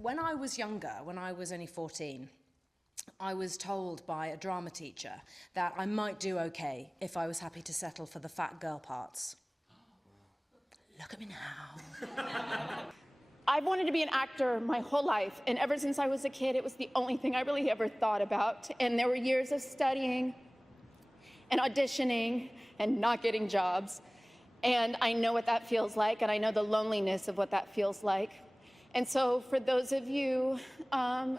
when I was younger, when I was only 14, I was told by a drama teacher that I might do okay if I was happy to settle for the fat girl parts. Look at me now. I've wanted to be an actor my whole life, and ever since I was a kid, it was the only thing I really ever thought about. And there were years of studying and auditioning and not getting jobs. And I know what that feels like, and I know the loneliness of what that feels like. And so for those of you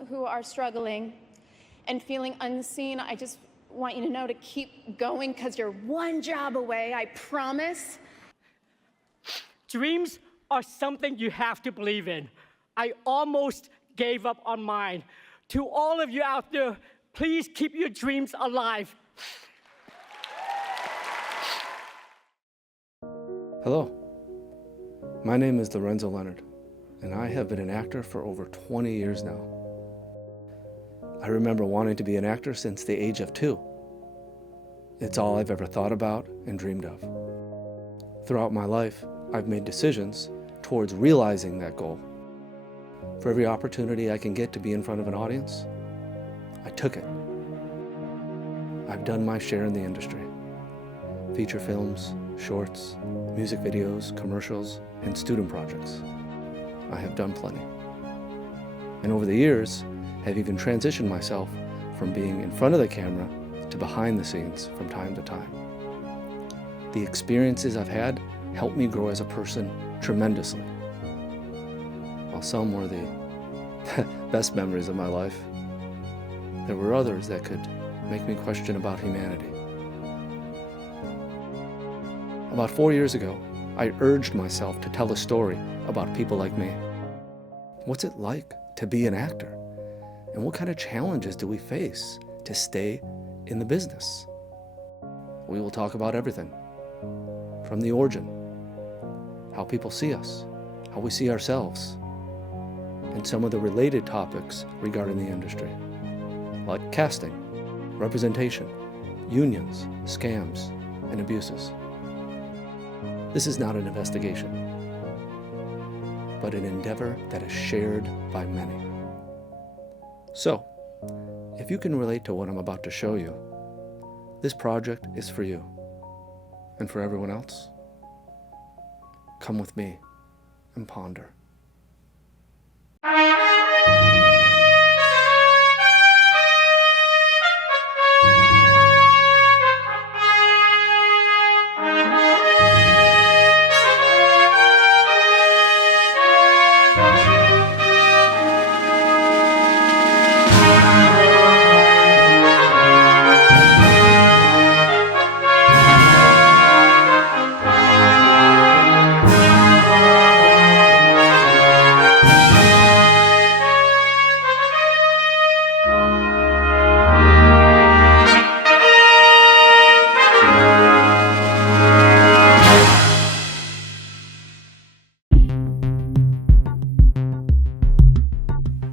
who are struggling and feeling unseen, I just want you to know to keep going, because you're one job away, I promise. Dreams are something you have to believe in. I almost gave up on mine. To all of you out there, please keep your dreams alive. Hello, my name is Lorenzo Leonard, and I have been an actor for over 20 years now. I remember wanting to be an actor since the age of 2. It's all I've ever thought about and dreamed of. Throughout my life, I've made decisions towards realizing that goal. For every opportunity I can get to be in front of an audience, I took it. I've done my share in the industry. Feature films, shorts, music videos, commercials, and student projects. I have done plenty. And over the years, have even transitioned myself from being in front of the camera to behind the scenes from time to time. The experiences I've had helped me grow as a person tremendously. While some were the best memories of my life, there were others that could make me question about humanity. About 4 years ago, I urged myself to tell a story about people like me. What's it like to be an actor? And what kind of challenges do we face to stay in the business? We will talk about everything, from the origin, how people see us, how we see ourselves, and some of the related topics regarding the industry, like casting, representation, unions, scams, and abuses. This is not an investigation, but an endeavor that is shared by many. So, if you can relate to what I'm about to show you, this project is for you. And for everyone else, come with me and ponder.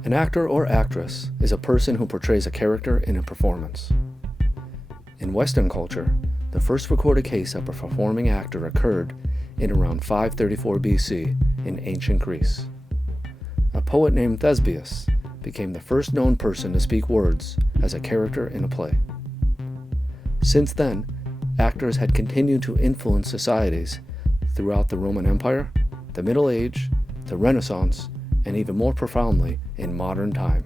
An actor or actress is a person who portrays a character in a performance. In Western culture, the first recorded case of a performing actor occurred in around 534 BC in ancient Greece. A poet named Thespius became the first known person to speak words as a character in a play. Since then, actors had continued to influence societies throughout the Roman Empire, the Middle Age, the Renaissance, and even more profoundly in modern time.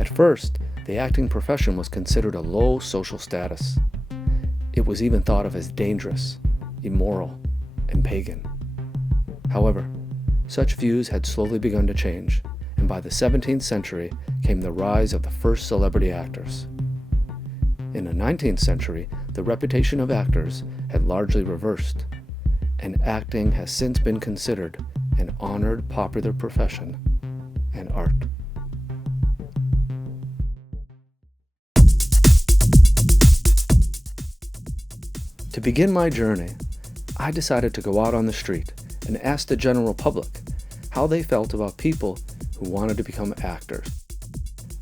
At first, the acting profession was considered a low social status. It was even thought of as dangerous, immoral, and pagan. However, such views had slowly begun to change, and by the 17th century came the rise of the first celebrity actors. In the 19th century, the reputation of actors had largely reversed, and acting has since been considered an honored popular profession and art. To begin my journey, I decided to go out on the street and ask the general public how they felt about people who wanted to become actors.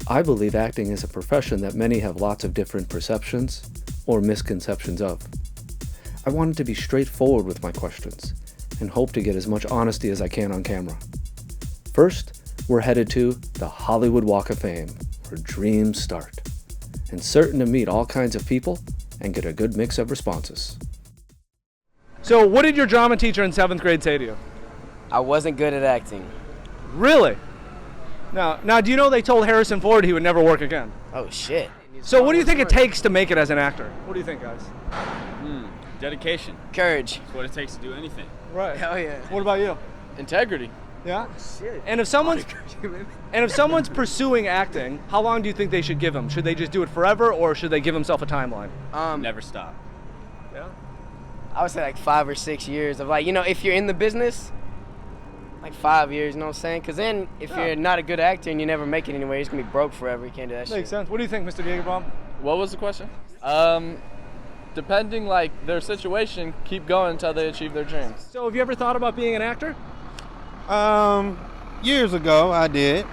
I believe acting is a profession that many have lots of different perceptions or misconceptions of. I wanted to be straightforward with my questions and hope to get as much honesty as I can on camera. First, we're headed to the Hollywood Walk of Fame, where dreams start, and certain to meet all kinds of people and get a good mix of responses. So what did your drama teacher in 7th grade say to you? I wasn't good at acting. Really? Now, do you know they told Harrison Ford he would never work again? Oh, shit. So what do you think it takes to make it as an actor? What do you think, guys? Dedication. Courage. It's what it takes to do anything. Right. Hell yeah. What about you? Integrity. Yeah? Shit. And if someone's pursuing acting, how long do you think they should give them? Should they just do it forever, or should they give themselves a timeline? Never stop. Yeah. I would say like 5 or 6 years of like, if you're in the business, like 5 years, you know what I'm saying? Because then if you're not a good actor and you never make it anywhere, you're just going to be broke forever. You can't do that shit. Makes sense. What do you think, Mr. Jagerbaum? What was the question? Depending like their situation, keep going until they achieve their dreams. So have you ever thought about being an actor? Years ago, I did.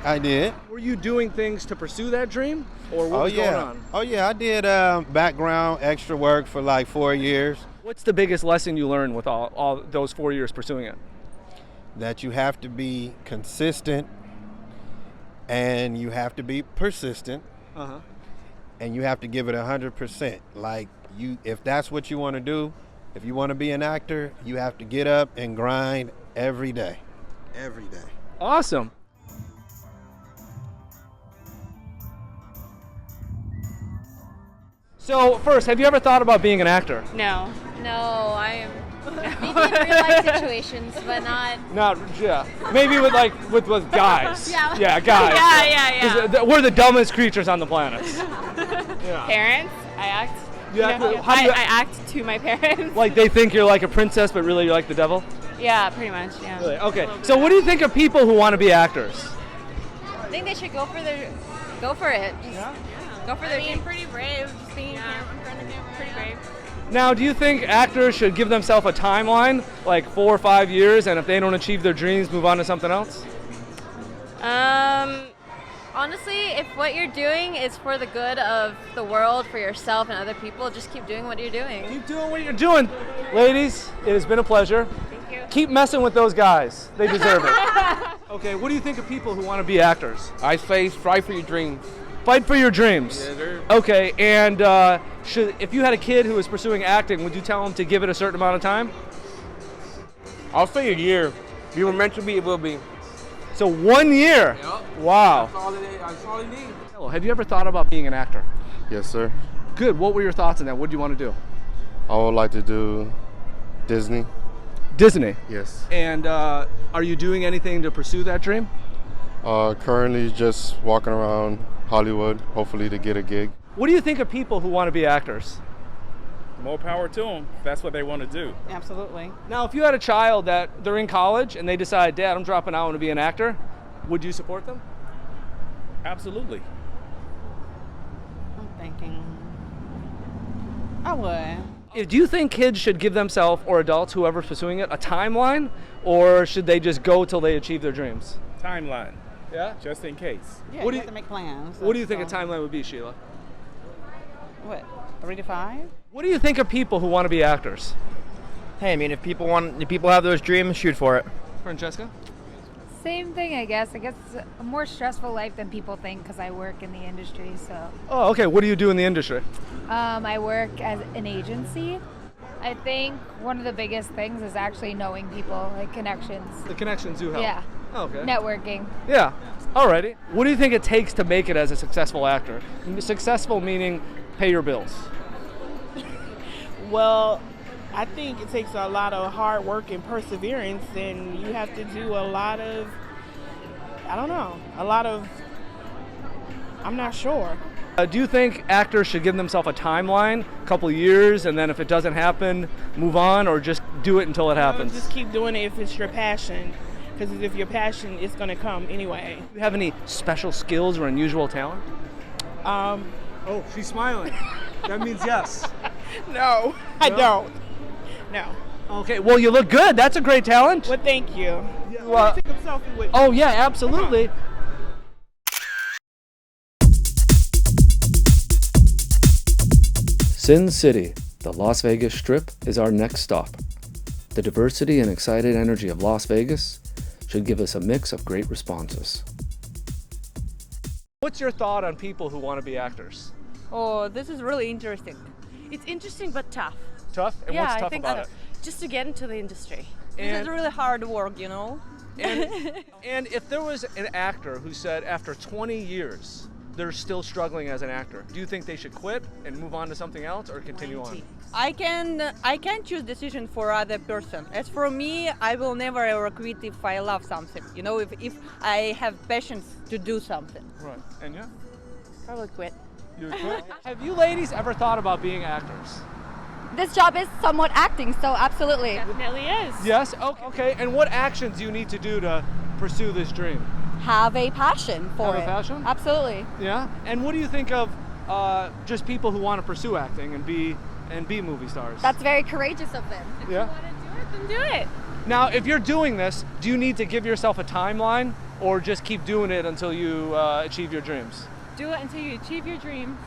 Were you doing things to pursue that dream, or what was going on? Oh yeah, I did background extra work for like 4 years. What's the biggest lesson you learned with all those 4 years pursuing it? That you have to be consistent, and you have to be persistent, and you have to give it 100%. Like if that's what you want to do, if you want to be an actor, you have to get up and grind every day. Every day. Awesome. So first, have you ever thought about being an actor? No. No, I am maybe in real life situations, but not. Maybe with guys. Yeah. Guys. Yeah. 'Cause we're the dumbest creatures on the planet. Parents, I act. You act I act to my parents. Like they think you're like a princess, but really you're like the devil? Yeah, pretty much, yeah. Really? Okay. So what do you think of people who want to be actors? I think they should go for it. Just go for their dream. Pretty brave, just being in front of the camera. Pretty brave. Now, do you think actors should give themselves a timeline, like 4 or 5 years, and if they don't achieve their dreams, move on to something else? Honestly, if what you're doing is for the good of the world, for yourself and other people, just keep doing what you're doing. Keep doing what you're doing. Ladies, it has been a pleasure. Thank you. Keep messing with those guys. They deserve it. Okay, what do you think of people who want to be actors? I say strive for your dreams. Fight for your dreams. Yes, sir. Okay, and if you had a kid who was pursuing acting, would you tell him to give it a certain amount of time? I'll say a year. If you were meant to be, it will be. So 1 year? Yep. Wow. That's all it needs. Have you ever thought about being an actor? Yes, sir. Good. What were your thoughts on that? What do you want to do? I would like to do Disney. Disney? Yes. And are you doing anything to pursue that dream? Currently just walking around Hollywood, hopefully to get a gig. What do you think of people who want to be actors? More power to them. If that's what they want to do. Absolutely. Now, if you had a child that they're in college and they decide, Dad, I'm dropping out, I want to be an actor, would you support them? Absolutely. I'm thinking. I would. Do you think kids should give themselves, or adults, whoever's pursuing it, a timeline, or should they just go till they achieve their dreams? Timeline. Yeah? Just in case. Yeah, What do you you- have to make plans. What do you think a timeline would be, Sheila? What, 3 to 5? What do you think of people who want to be actors? Hey, I mean, if people have those dreams, shoot for it. Francesca? Same thing, I guess. I guess it's a more stressful life than people think because I work in the industry. So Oh, okay. What do you do in the industry? I work as an agency. I think one of the biggest things is actually knowing people, like connections. The connections do help. Yeah. Okay. Networking. Yeah. Alrighty. What do you think it takes to make it as a successful actor? Successful meaning pay your bills. Well, I think it takes a lot of hard work and perseverance, and you have to do a lot of, I'm not sure. Do you think actors should give themselves a timeline, a couple of years, and then if it doesn't happen, move on, or just do it until it happens? Just keep doing it if it's your passion, because if your passion, it's going to come anyway. Do you have any special skills or unusual talent? Oh, she's smiling. That means yes. No, I don't. No. Okay, well, you look good. That's a great talent. Well, thank you. Well, Take a selfie with me. oh, yeah, absolutely. Sin City, the Las Vegas Strip, is our next stop. The diversity and excited energy of Las Vegas should give us a mix of great responses. What's your thought on people who want to be actors? Oh, this is really interesting. It's interesting but tough. Tough? And yeah, what's I tough think about it? just to get into the industry. And- This is really hard work, you know? And if there was an actor who said after 20 years they're still struggling as an actor, do you think they should quit and move on to something else or continue on? I can choose decision for other person. As for me, I will never ever quit if I love something. You know, if I have passion to do something. Right. And yeah? Probably quit. You would quit? Have you ladies ever thought about being actors? This job is somewhat acting, so absolutely. Definitely is. Yes? Okay. And what actions do you need to do to pursue this dream? Have a passion for it. Have a passion? Absolutely. Yeah? And what do you think of just people who want to pursue acting and be movie stars? That's very courageous of them. Yeah? Then do it. Now, if you're doing this, do you need to give yourself a timeline or just keep doing it until you achieve your dreams? Do it until you achieve your dreams.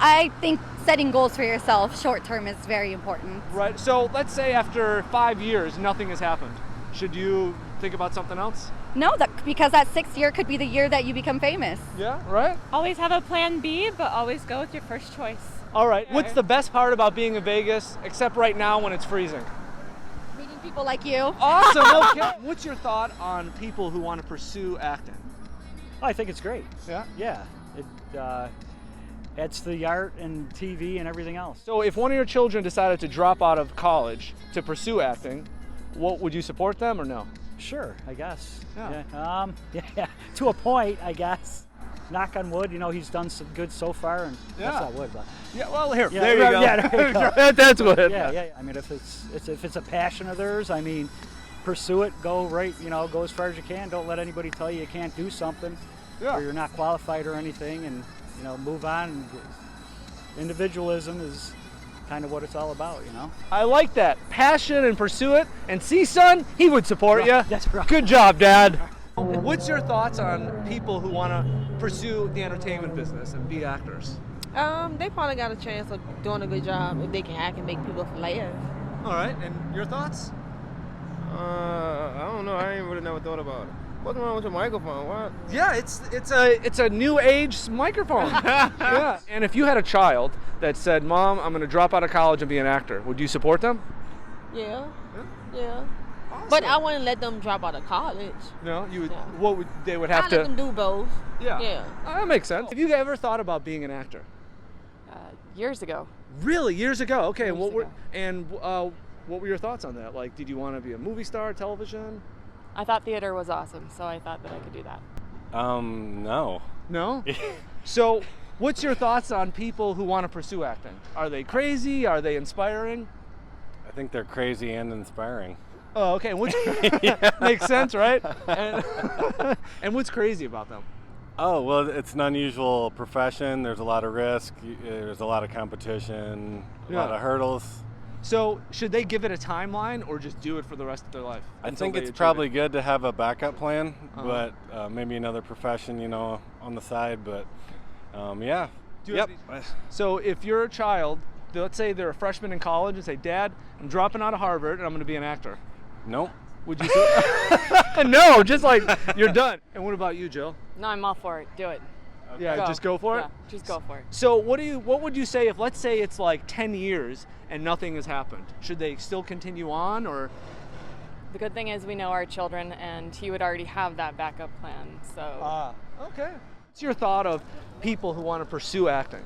I think setting goals for yourself short term is very important. Right. So let's say after 5 years, nothing has happened. Should you think about something else? No, because that 6th year could be the year that you become famous. Yeah, right? Always have a plan B, but always go with your first choice. All right. What's the best part about being in Vegas, except right now when it's freezing? Meeting people like you. Awesome. Okay. What's your thought on people who want to pursue acting? I think it's great. Yeah? Yeah. It adds to the art and TV and everything else. So if one of your children decided to drop out of college to pursue acting, would you support them or no? Sure, I guess. Yeah. Yeah, to a point, I guess. Knock on wood, you know, he's done some good so far, and Yeah. that's not wood, but Yeah, well, here, yeah, there you go. Yeah, there you go. That's wood. Yeah. I mean, if it's a passion of theirs, I mean, pursue it. Go right, go as far as you can. Don't let anybody tell you can't do something, or you're not qualified or anything, and move on. Individualism is kind of what it's all about, I like that. Passion and pursue it. And see, son, he would support you. That's right. Good job, Dad. What's your thoughts on people who want to pursue the entertainment business and be actors? They probably got a chance of doing a good job if they can act and make people laugh. All right, and your thoughts? I don't know. I ain't really never thought about it. What's wrong with your microphone? What? Yeah, it's a new age microphone. Yeah. And if you had a child that said, "Mom, I'm going to drop out of college and be an actor," would you support them? Yeah. Awesome. But I wouldn't let them drop out of college. No, you would. Yeah. What would they would have I to? let them do both. Yeah. That makes sense. Have you ever thought about being an actor? Years ago. Really, years ago. Okay. Years What were ago. what were your thoughts on that? Like, did you want to be a movie star, television? I thought theater was awesome, so I thought that I could do that. No. No? So, what's your thoughts on people who want to pursue acting? Are they crazy? Are they inspiring? I think they're crazy and inspiring. Oh, okay. Makes sense, right? And what's crazy about them? Oh, well, it's an unusual profession. There's a lot of risk. There's a lot of competition, a lot of hurdles. So, should they give it a timeline or just do it for the rest of their life? I think it's probably good to have a backup plan, but maybe another profession, on the side. But yeah. So, if you're a child, let's say they're a freshman in college and say, "Dad, I'm dropping out of Harvard and I'm going to be an actor." Nope. Would you say? No, just like you're done. And what about you, Jill? No, I'm all for it. Do it. Yeah, just go for it? Yeah, just go for it. So what would you say if, let's say it's like 10 years and nothing has happened? Should they still continue on, or? The good thing is we know our children, and he would already have that backup plan, so. Okay. What's your thought of people who want to pursue acting?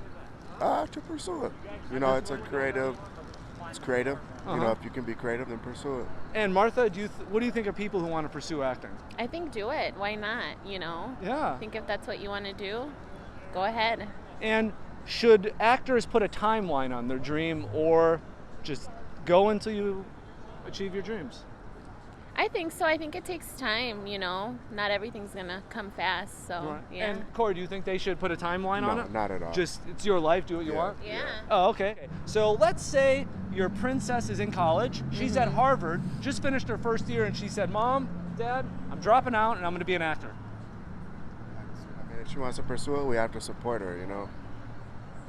To pursue it. It's creative. If you can be creative, then pursue it. And Martha, what do you think of people who want to pursue acting? I think do it. Why not? Yeah. I think if that's what you want to do, go ahead. And should actors put a timeline on their dream or just go until you achieve your dreams? I think so. I think it takes time, Not everything's going to come fast, so, Right. yeah. And Corey, do you think they should put a timeline on it? No, not at all. Just, it's your life, do what you want? Yeah. Oh, okay. So let's say your princess is in college. She's at Harvard, just finished her first year, and she said, "Mom, Dad, I'm dropping out and I'm going to be an actor." If she wants to pursue it, we have to support her,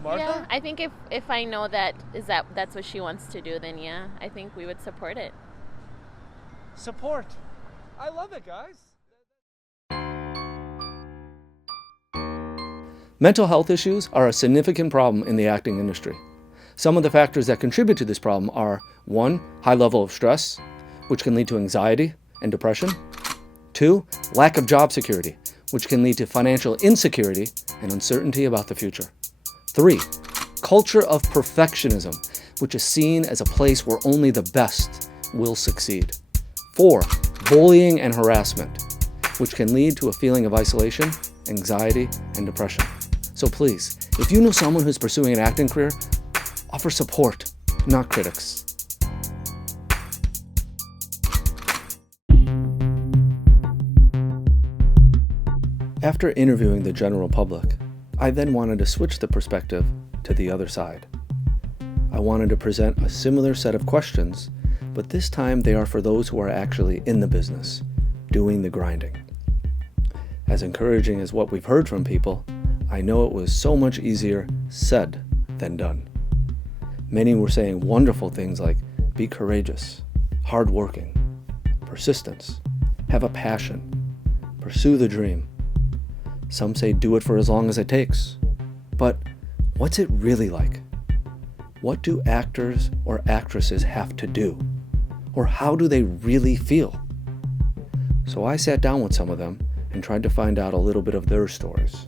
Martha? Yeah, I think if I know that's what she wants to do, then yeah, I think we would support it. Support. I love it, guys. Mental health issues are a significant problem in the acting industry. Some of the factors that contribute to this problem are 1. High level of stress, which can lead to anxiety and depression. 2. Lack of job security, which can lead to financial insecurity and uncertainty about the future. 3. Culture of perfectionism, which is seen as a place where only the best will succeed. 4. Bullying and harassment, which can lead to a feeling of isolation, anxiety, and depression. So please, if you know someone who's pursuing an acting career, offer support, not critics. After interviewing the general public, I then wanted to switch the perspective to the other side. I wanted to present a similar set of questions, but this time they are for those who are actually in the business, doing the grinding. As encouraging as what we've heard from people, I know it was so much easier said than done. Many were saying wonderful things like be courageous, hardworking, persistence, have a passion, pursue the dream. Some say do it for as long as it takes. But what's it really like? What do actors or actresses have to do? Or how do they really feel? So I sat down with some of them and tried to find out a little bit of their stories.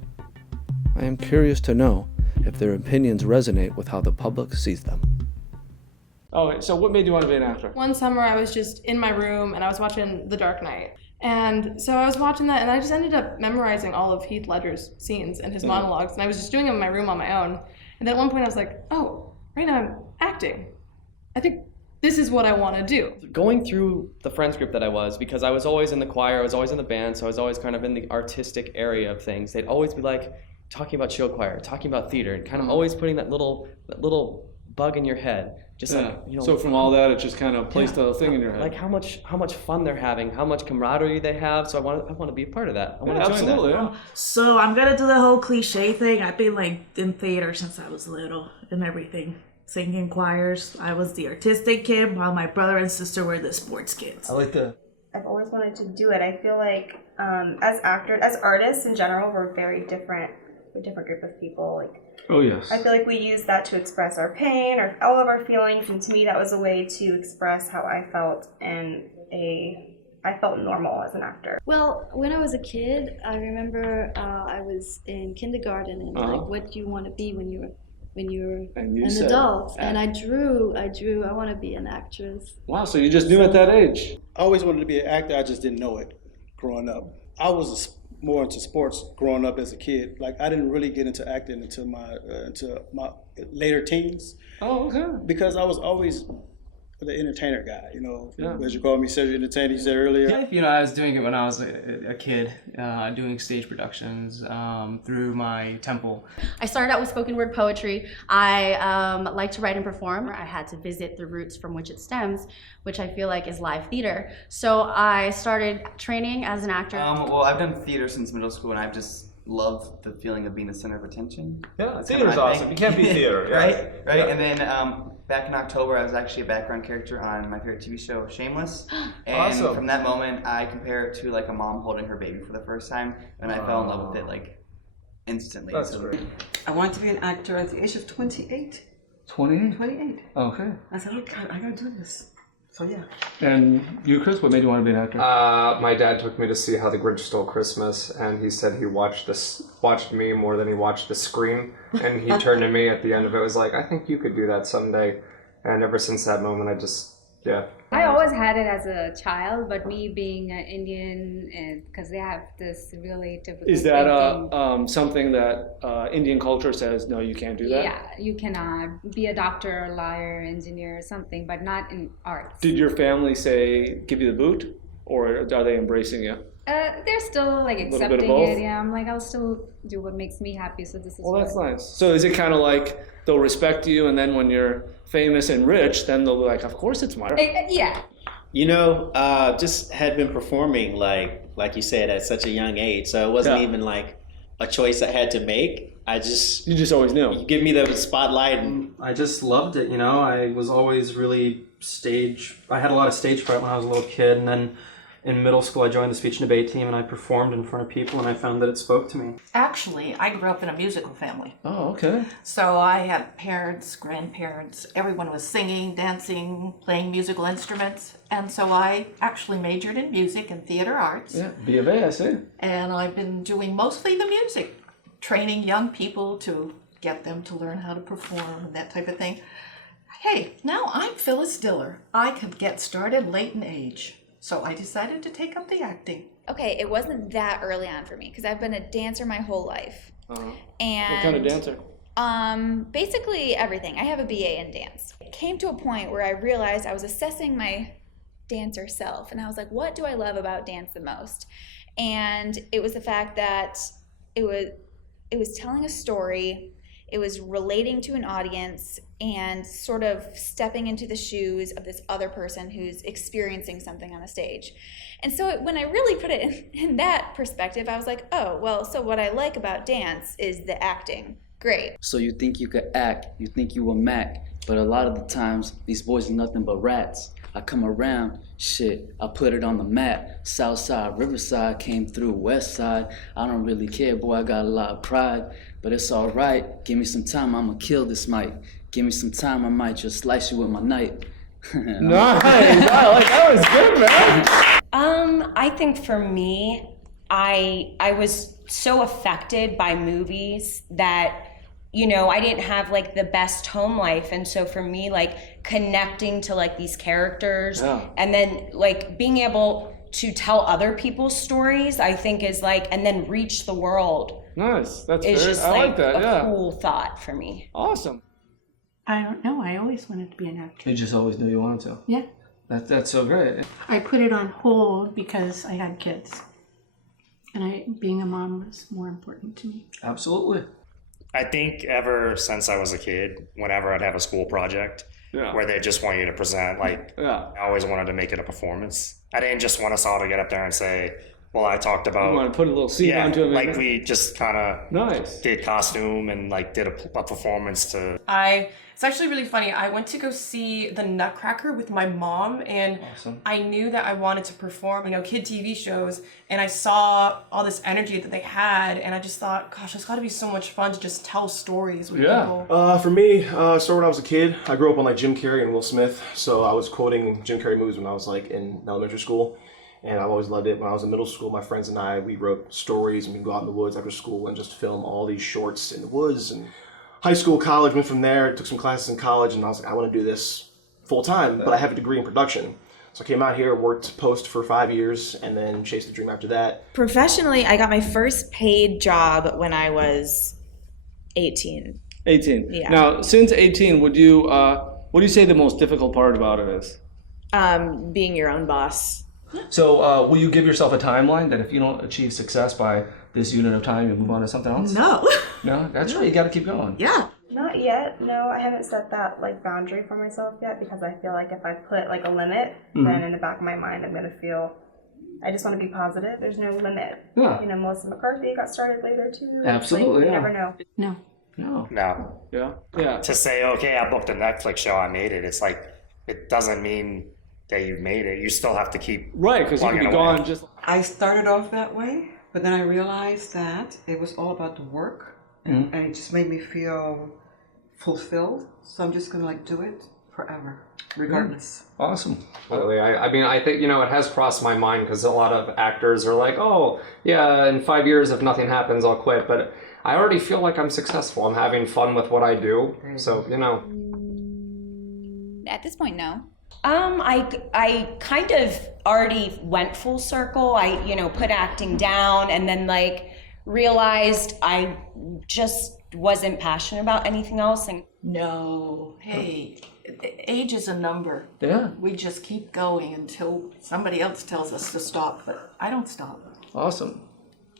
I am curious to know if their opinions resonate with how the public sees them. Oh, so what made you want to be an actor? One summer I was just in my room and I was watching The Dark Knight. And so I was watching that and I just ended up memorizing all of Heath Ledger's scenes and his monologues. And I was just doing them in my room on my own. And then at one point I was like, oh, right now I'm acting. I think this is what I want to do. Going through the friends group that I was, because I was always in the choir, I was always in the band, so I was always kind of in the artistic area of things. They'd always be like talking about show choir, talking about theater, and kind of always putting that little bug in your head. Just like, you know, so from all that, it just kind of placed a thing in your head. Like how much fun they're having, how much camaraderie they have. So I want to be a part of that. I want to join absolutely, that. Yeah. So I'm gonna do the whole cliche thing. I've been like in theater since I was little and everything. Singing choirs. I was the artistic kid while my brother and sister were the sports kids. I like that. I've always wanted to do it. I feel like as actors, as artists in general, we're very different. We're a different group of people. Like, oh yes. I feel like we use that to express our pain or all of our feelings, and to me that was a way to express how I felt, and I felt normal as an actor. Well, when I was a kid, I remember I was in kindergarten, and like, what do you want to be when you're an adult? And I drew, I want to be an actress. Wow, so you just knew at that age? I always wanted to be an actor, I just didn't know it growing up. I was more into sports growing up as a kid. Like, I didn't really get into acting until my later teens. Oh, okay. Because I was always the entertainer guy, you know, as you call me, Cedric Entertainer, you said earlier. You know, I was doing it when I was a kid, doing stage productions through my temple. I started out with spoken word poetry. I like to write and perform. I had to visit the roots from which it stems, which I feel like is live theater. So I started training as an actor. Well, I've done theater since middle school, and I've just loved the feeling of being the center of attention. Yeah, theater's awesome. You can't beat theater. Right? Yeah. And then back in October, I was actually a background character on my favorite TV show, Shameless. And awesome. From that moment, I compare it to like a mom holding her baby for the first time, and I fell in love with it like instantly. That's great. I wanted to be an actor at the age of 28. 28? 28. Okay. I said, okay, I gotta do this. So yeah. And you, Chris, what made you want to be an actor? My dad took me to see How the Grinch Stole Christmas, and he said he watched me more than he watched the screen. And he turned to me at the end of it, was like, I think you could do that someday. And ever since that moment, I just, I always had it as a child, but me being an Indian, and because they have this really typical. Is that something that Indian culture says, no, you can't do that? Yeah, you cannot be a doctor, lawyer, engineer, something, but not in arts. Did your family say, give you the boot, or are they embracing you? They're still like accepting it. Yeah, I'm like, I'll still do what makes me happy. So this is. Well, that's nice. So is it kind of like they'll respect you, and then when you're famous and rich, then they'll be like, of course it's my. Yeah. You know, just had been performing like you said at such a young age, so it wasn't even like a choice I had to make. You just always knew. You give me the spotlight, and I just loved it. You know, I was always really I had a lot of stage fright when I was a little kid, and then in middle school, I joined the speech and debate team and I performed in front of people and I found that it spoke to me. Actually, I grew up in a musical family. Oh, okay. So I had parents, grandparents, everyone was singing, dancing, playing musical instruments. And so I actually majored in music and theater arts. Yeah, B of A, I see. And I've been doing mostly the music, training young people to get them to learn how to perform and that type of thing. Hey, now I'm Phyllis Diller. I could get started late in age. So I decided to take up the acting. Okay, it wasn't that early on for me because I've been a dancer my whole life. And what kind of dancer? Basically everything. I have a BA in dance. It came to a point where I realized I was assessing my dancer self, and I was like, what do I love about dance the most? And it was the fact that it was telling a story, it was relating to an audience, and sort of stepping into the shoes of this other person who's experiencing something on a stage. And so when I really put it in that perspective, I was like, oh, well, so what I like about dance is the acting. Great. So you think you could act, you think you a Mac, but a lot of the times these boys are nothing but rats. I come around, shit, I put it on the map. South side, Riverside, came through West Side. I don't really care, boy, I got a lot of pride. But it's all right, give me some time, I'ma kill this mic. Give me some time, I might just slice you with my knife. Nice, that was good, man. I think for me, I was so affected by movies that, you know, I didn't have like the best home life, and so for me, like connecting to like these characters and then like being able to tell other people's stories, I think is like, and then reach the world. Nice, that's is very, just I like that, a cool thought for me. Awesome. I don't know, I always wanted to be an actor. You just always knew you wanted to? Yeah. That's so great. I put it on hold because I had kids. And being a mom was more important to me. Absolutely. I think ever since I was a kid, whenever I'd have a school project where they just want you to present, like I always wanted to make it a performance. I didn't just want us all to get up there and say, well, I talked about... You want to put a little scene onto it. Like we just kind of did costume and like did a performance to... It's actually really funny. I went to go see The Nutcracker with my mom, and I knew that I wanted to perform, you know, kid TV shows, and I saw all this energy that they had, and I just thought, gosh, it's got to be so much fun to just tell stories with people. For me, so when I was a kid, I grew up on like Jim Carrey and Will Smith, so I was quoting Jim Carrey movies when I was like in elementary school, and I've always loved it. When I was in middle school, my friends and I, we wrote stories, and we'd go out in the woods after school and just film all these shorts in the woods. And high school, college, went from there, took some classes in college, and I was like, I want to do this full time, but I have a degree in production. So I came out here, worked post for 5 years, and then chased the dream after that. Professionally, I got my first paid job when I was 18. 18. Yeah. Now, since 18, what do you say the most difficult part about it is? Being your own boss. So will you give yourself a timeline that if you don't achieve success by this unit of time, you'll move on to something else? No. No? That's right. You got to keep going. Yeah. Not yet. No, I haven't set that like boundary for myself yet because I feel like if I put like a limit, then in the back of my mind I'm going to feel I just want to be positive. There's no limit. Yeah. You know, Melissa McCarthy got started later too. Absolutely, Like, you yeah. never know. No. No. Yeah. To say, okay, I booked a Netflix show, I made it. It's like, it doesn't mean that you made it. You still have to keep right, because you can be gone just... I started off that way, but then I realized that it was all about the work, and it just made me feel fulfilled. So I'm just gonna like do it forever, regardless. Awesome. Totally. I mean, I think, you know, it has crossed my mind because a lot of actors are like, oh, yeah, in 5 years, if nothing happens, I'll quit. But I already feel like I'm successful. I'm having fun with what I do. So, you know. At this point, no. I kind of already went full circle. I, put acting down and then like realized I just wasn't passionate about anything else. And No, hey, age is a number. Yeah. We just keep going until somebody else tells us to stop, but I don't stop. Awesome.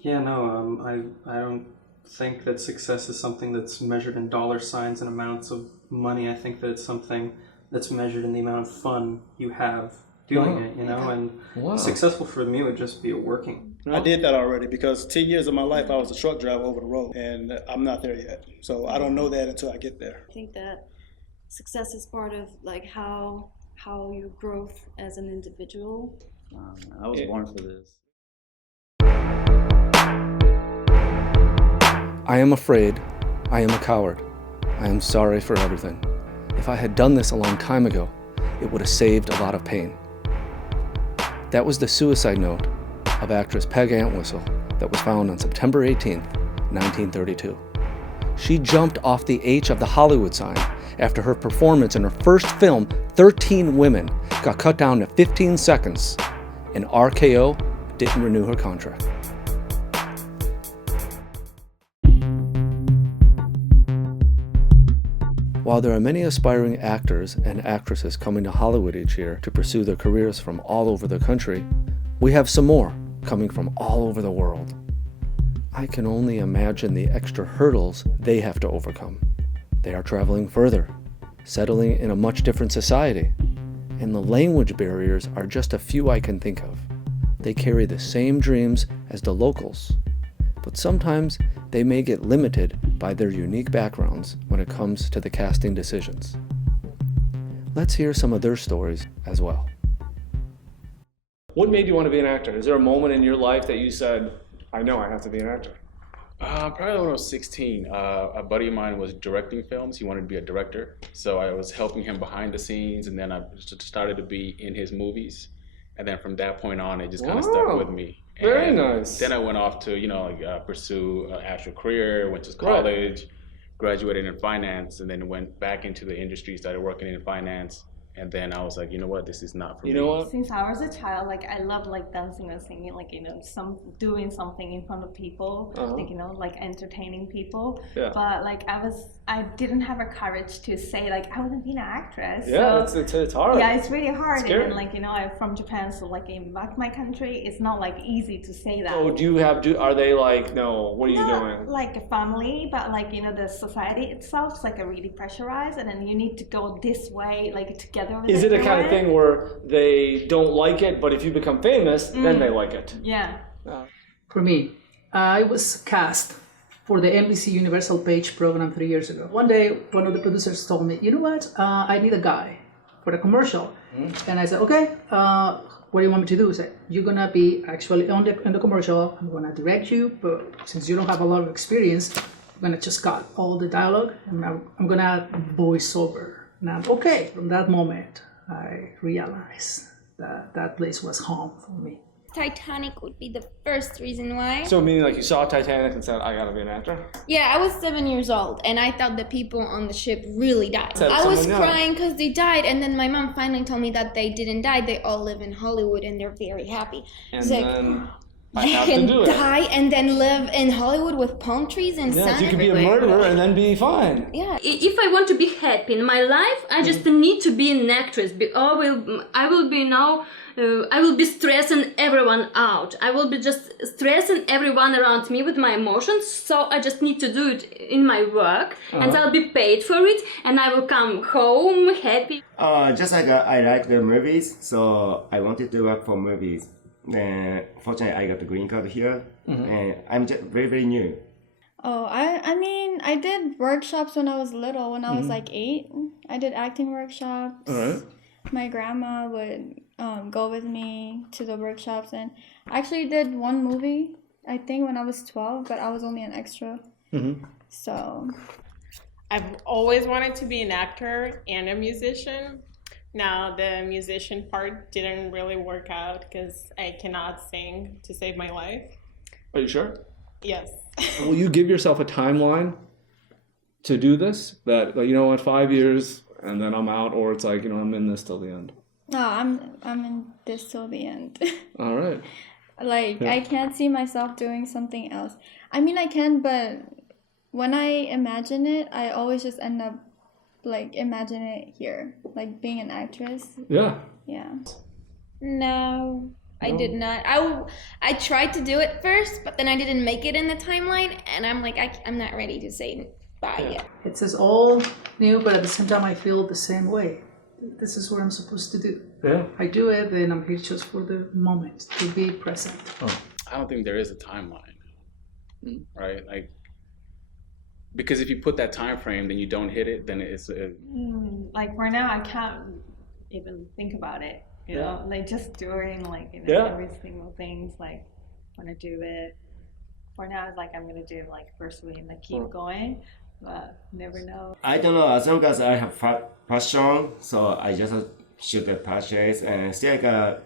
Yeah, no, I don't think that success is something that's measured in dollar signs and amounts of money. I think that it's something that's measured in the amount of fun you have doing it, and successful for me would just be working. I did that already because 10 years of my life I was a truck driver over the road, and I'm not there yet. So I don't know that until I get there. I think that success is part of like how your growth as an individual I was born for this. I am afraid. I am a coward. I am sorry for everything. If I had done this a long time ago, it would have saved a lot of pain. That was the suicide note of actress Peg Antwistle that was found on September 18, 1932. She jumped off the H of the Hollywood sign after her performance in her first film, 13 Women, got cut down to 15 seconds, and RKO didn't renew her contract. While there are many aspiring actors and actresses coming to Hollywood each year to pursue their careers from all over the country, we have some more coming from all over the world. I can only imagine the extra hurdles they have to overcome. They are traveling further, settling in a much different society, and the language barriers are just a few I can think of. They carry the same dreams as the locals, but sometimes they may get limited by their unique backgrounds when it comes to the casting decisions. Let's hear some of their stories as well. What made you want to be an actor? Is there a moment in your life that you said, I know I have to be an actor? Probably when I was 16, a buddy of mine was directing films. He wanted to be a director. So I was helping him behind the scenes, and then I started to be in his movies. And then from that point on, it just kind of stuck with me. Very And nice. Then I went off to, pursue an actual career, went to college, graduated in finance, and then went back into the industry, started working in finance. And then I was like, you know what, this is not for me. You know what? Since I was a child, like I love like dancing and singing, like doing something in front of people, like entertaining people. Yeah. But like I didn't have a courage to say like I want to be an actress. Yeah, so, it's hard. Yeah, it's really hard. Scary. And then I'm from Japan, so like in back my country, it's not like easy to say that. Oh, are they like, no, what are you doing? Like a family, but like the society itself is like a really pressurized, and then you need to go this way, like together. Is it a kind of thing where they don't like it, but if you become famous, then they like it? Yeah. For me, I was cast for the NBC Universal Page program 3 years ago. One day, one of the producers told me, you know what, I need a guy for the commercial. And I said, okay, what do you want me to do? He said, you're going to be actually in the commercial. I'm going to direct you, but since you don't have a lot of experience, I'm going to just cut all the dialogue, and I'm going to add voice over. Now, okay, from that moment, I realized that that place was home for me. Titanic would be the first reason why. So meaning like you saw Titanic and said, I gotta be an actor? Yeah, I was 7 years old, and I thought the people on the ship really died. Said I was someone crying because they died, and then my mom finally told me that they didn't die. They all live in Hollywood, and they're very happy. And It's like, then you can die and then live in Hollywood with palm trees and sun. Yeah, you could be a murderer and then be fine. Yeah. If I want to be happy in my life, I just need to be an actress. I will be stressing everyone out. I will be just stressing everyone around me with my emotions. So I just need to do it in my work, and I'll be paid for it, and I will come home happy. Just like I like the movies, so I wanted to work for movies. Fortunately, I got the green card here, and I'm just very, very new. Oh, I mean, I did workshops when I was little. When I was like 8, I did acting workshops. All right. My grandma would go with me to the workshops, and I actually did one movie, I think, when I was 12, but I was only an extra. So I've always wanted to be an actor and a musician. Now, the musician part didn't really work out because I cannot sing to save my life. Are you sure? Yes. Will you give yourself a timeline to do this? That, like, you know what, 5 years and then I'm out, or it's like, you know, I'm in this till the end? no, I'm in this till the end. All right. Like, Yeah. I can't see myself doing something else. I mean, I can, but when I imagine it, I always just end up like imagine it here, like being an actress. Yeah. Yeah. No, I No? did not. I tried to do it first, but then I didn't make it in the timeline, and I'm like, I'm not ready to say bye yet. It says all new, but at the same time, I feel the same way. This is what I'm supposed to do. Yeah. I do it, then I'm here just for the moment, to be present. I don't think there is a timeline, right? Like, because if you put that time frame, then you don't hit it, then it's Like right now, I can't even think about it. You know, like just doing like every single things like want to do it. For now, it's like I'm gonna do like first week and then keep going, but never know. I don't know. As long as I have passion, so I just should purchase and still like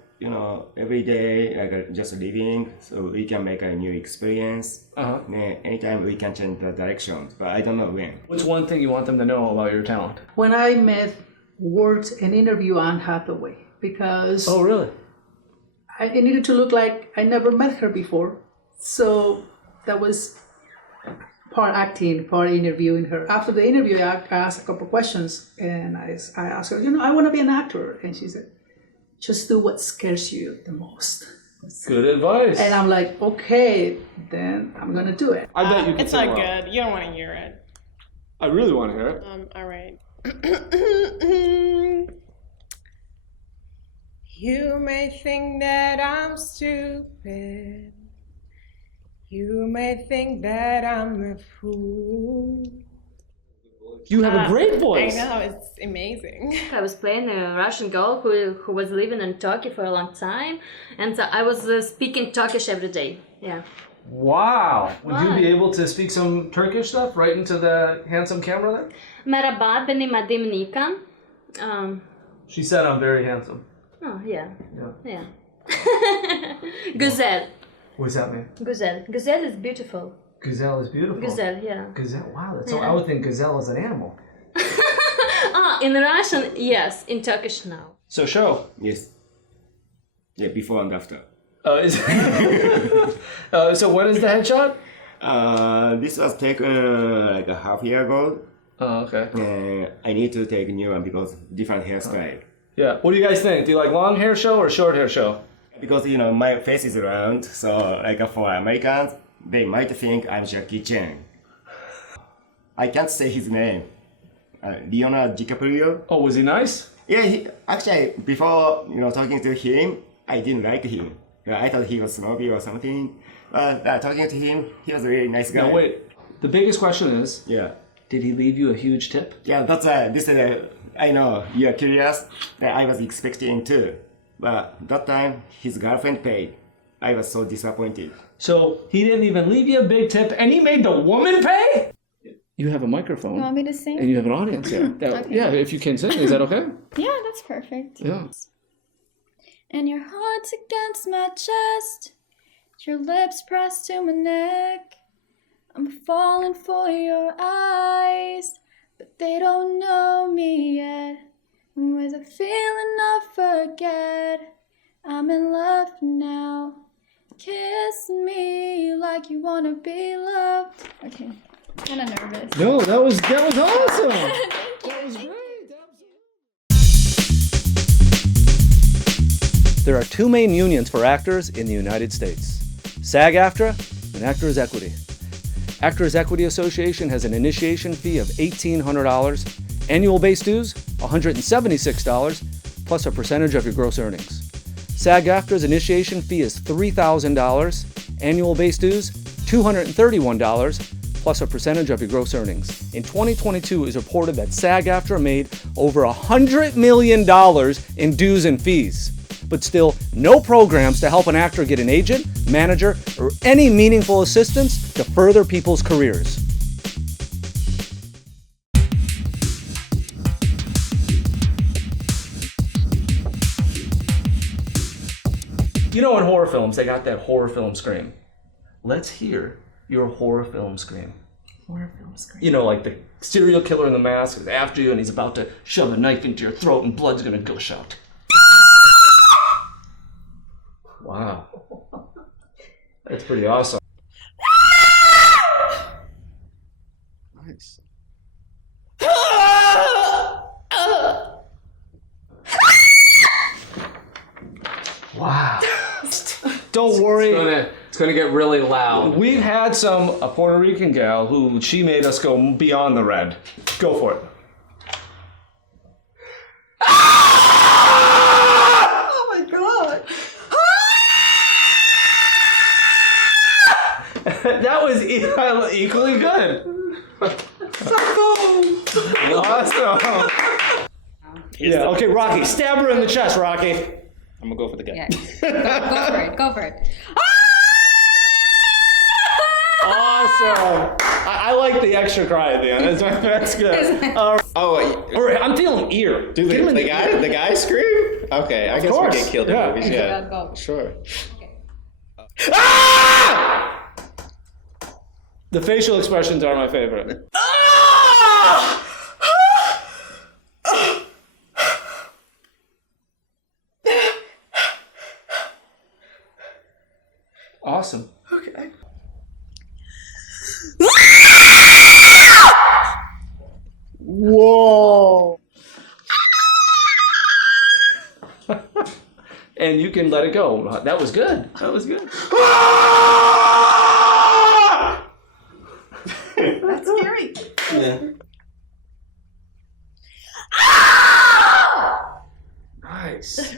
every day like just living, so we can make a new experience. Anytime we can change the direction, but I don't know when. What's one thing you want them to know about your talent? When I worked and interviewed Anne Hathaway, because oh really? It needed to look like I never met her before, so that was part acting, part interviewing her. After the interview, I asked a couple questions, and I asked her, I want to be an actor, and she said, just do what scares you the most. Good advice. And I'm like, okay, then I'm gonna do it. I bet you can It's sing not well. good. You don't want to hear it. I really want to hear it. All right. You may think that I'm stupid. You may think that I'm a fool. You have a great voice. I know, it's amazing. I was playing a Russian girl who was living in Turkey for a long time, and so I was speaking Turkish every day. Yeah. Wow. Would you be able to speak some Turkish stuff right into the handsome camera there? Merhaba, benim adım Nika. She said I'm very handsome. Oh, yeah. Yeah. Güzel. What does that mean? Güzel. Güzel is beautiful. Gazelle is beautiful. Gazelle, yeah. Gazelle, wow. That's Yeah. so I would think gazelle is an animal. In Russian, yes. In Turkish, no. So show. Yes. Yeah, before and after. So when is the headshot? This was taken like a half year ago. Oh, okay. I need to take a new one because different hairstyle. Yeah. What do you guys think? Do you like long hair show or short hair show? Because my face is round, so like for Americans, they might think I'm Jackie Chan. I can't say his name. Leonard DiCaprio. Oh, was he nice? Yeah, actually, before talking to him, I didn't like him. I thought he was snobby or something. But talking to him, he was a really nice guy. Now wait, the biggest question is, did he leave you a huge tip? Yeah, that's this is I know you're curious. I was expecting too, but that time his girlfriend paid. I was so disappointed. So he didn't even leave you a big tip, and he made the woman pay? You have a microphone. You want me to sing? And you have an audience here. Okay. Yeah, if you can sing, is that okay? Yeah, that's perfect. Yeah. And your heart's against my chest, your lips pressed to my neck. I'm falling for your eyes, but they don't know me yet. And with a feeling I forget, I'm in love now. Kiss me like you wanna be loved. Okay, kinda nervous. No, that was awesome. That was great. There are two main unions for actors in the United States, SAG-AFTRA and Actors Equity. Actors Equity Association has an initiation fee of $1,800, annual base dues $176, plus a percentage of your gross earnings. SAG-AFTRA's initiation fee is $3,000, annual base dues $231, plus a percentage of your gross earnings. In 2022, it is reported that SAG-AFTRA made over $100 million in dues and fees. But still, no programs to help an actor get an agent, manager, or any meaningful assistance to further people's careers. You know in horror films, they got that horror film scream. Let's hear your horror film scream. Horror film scream. You know, like the serial killer in the mask is after you and he's about to shove a knife into your throat and blood's gonna gush out. Wow. That's pretty awesome. Nice. Wow. Don't worry. It's gonna get really loud. We've had a Puerto Rican gal who she made us go beyond the red. Go for it. Oh my god! That was equally good. Awesome. Yeah. Okay, Rocky, stab her in the chest, Rocky. I'm gonna go for the guy. Yeah. Go for it. Go for it. Awesome. I like the extra cry at the end. That's good. I'm feeling ear. Do the guy scream? Okay, I guess we get killed in movies. Yeah, sure. Ah! The facial expressions are my favorite. Awesome. Okay. Whoa. And you can let it go. That was good. That was good. That's scary. Yeah. Nice.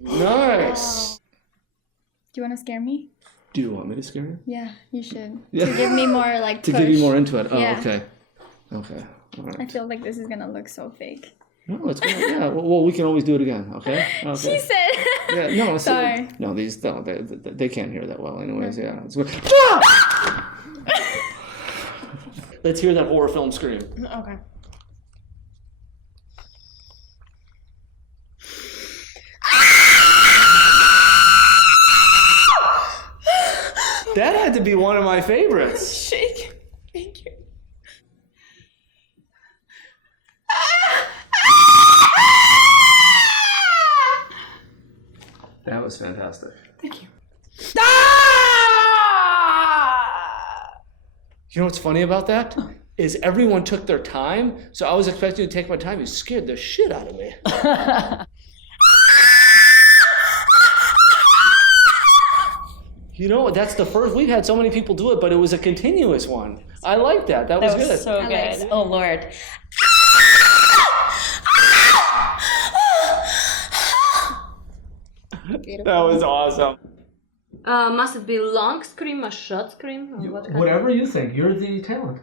Nice. Do you want to scare me? Do you want me to scare you? Yeah, you should. Yeah. To give me more like To push. give you more into it. Oh, Yeah. okay. Okay. All right. I feel like this is gonna look so fake. No, it's good. Yeah. Well, we can always do it again. Okay. She said. Yeah. No. Sorry. No. These. No. They can't hear that well. Anyways. Yeah. It's good. Let's hear that horror film scream. Okay. That had to be one of my favorites. Shake. Thank you. That was fantastic. Thank you. You know what's funny about that? Is everyone took their time, so I was expecting to take my time. You scared the shit out of me. You know, that's the first. We've had so many people do it, but it was a continuous one. I like that. That was good. So good. Oh, Lord. That was awesome. Must it be long scream, a short scream? Or what kind Whatever you think. You're the talent.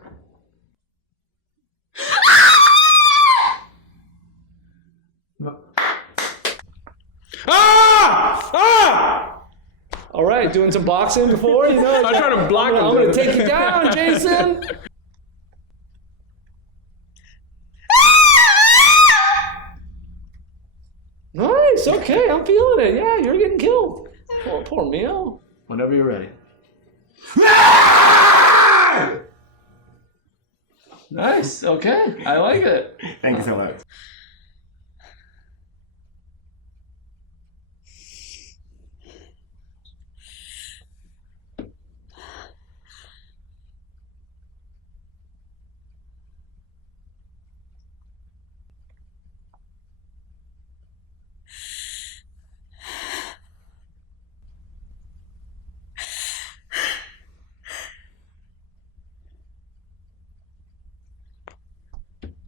Ah! Ah! All right, doing some boxing before, you know. I'm trying to block him. I'm going to take you down, Jason. Nice. Okay, I'm feeling it. Yeah, you're getting killed. Poor Mio. Whenever you're ready. Nice. Okay, I like it. Thank you so much.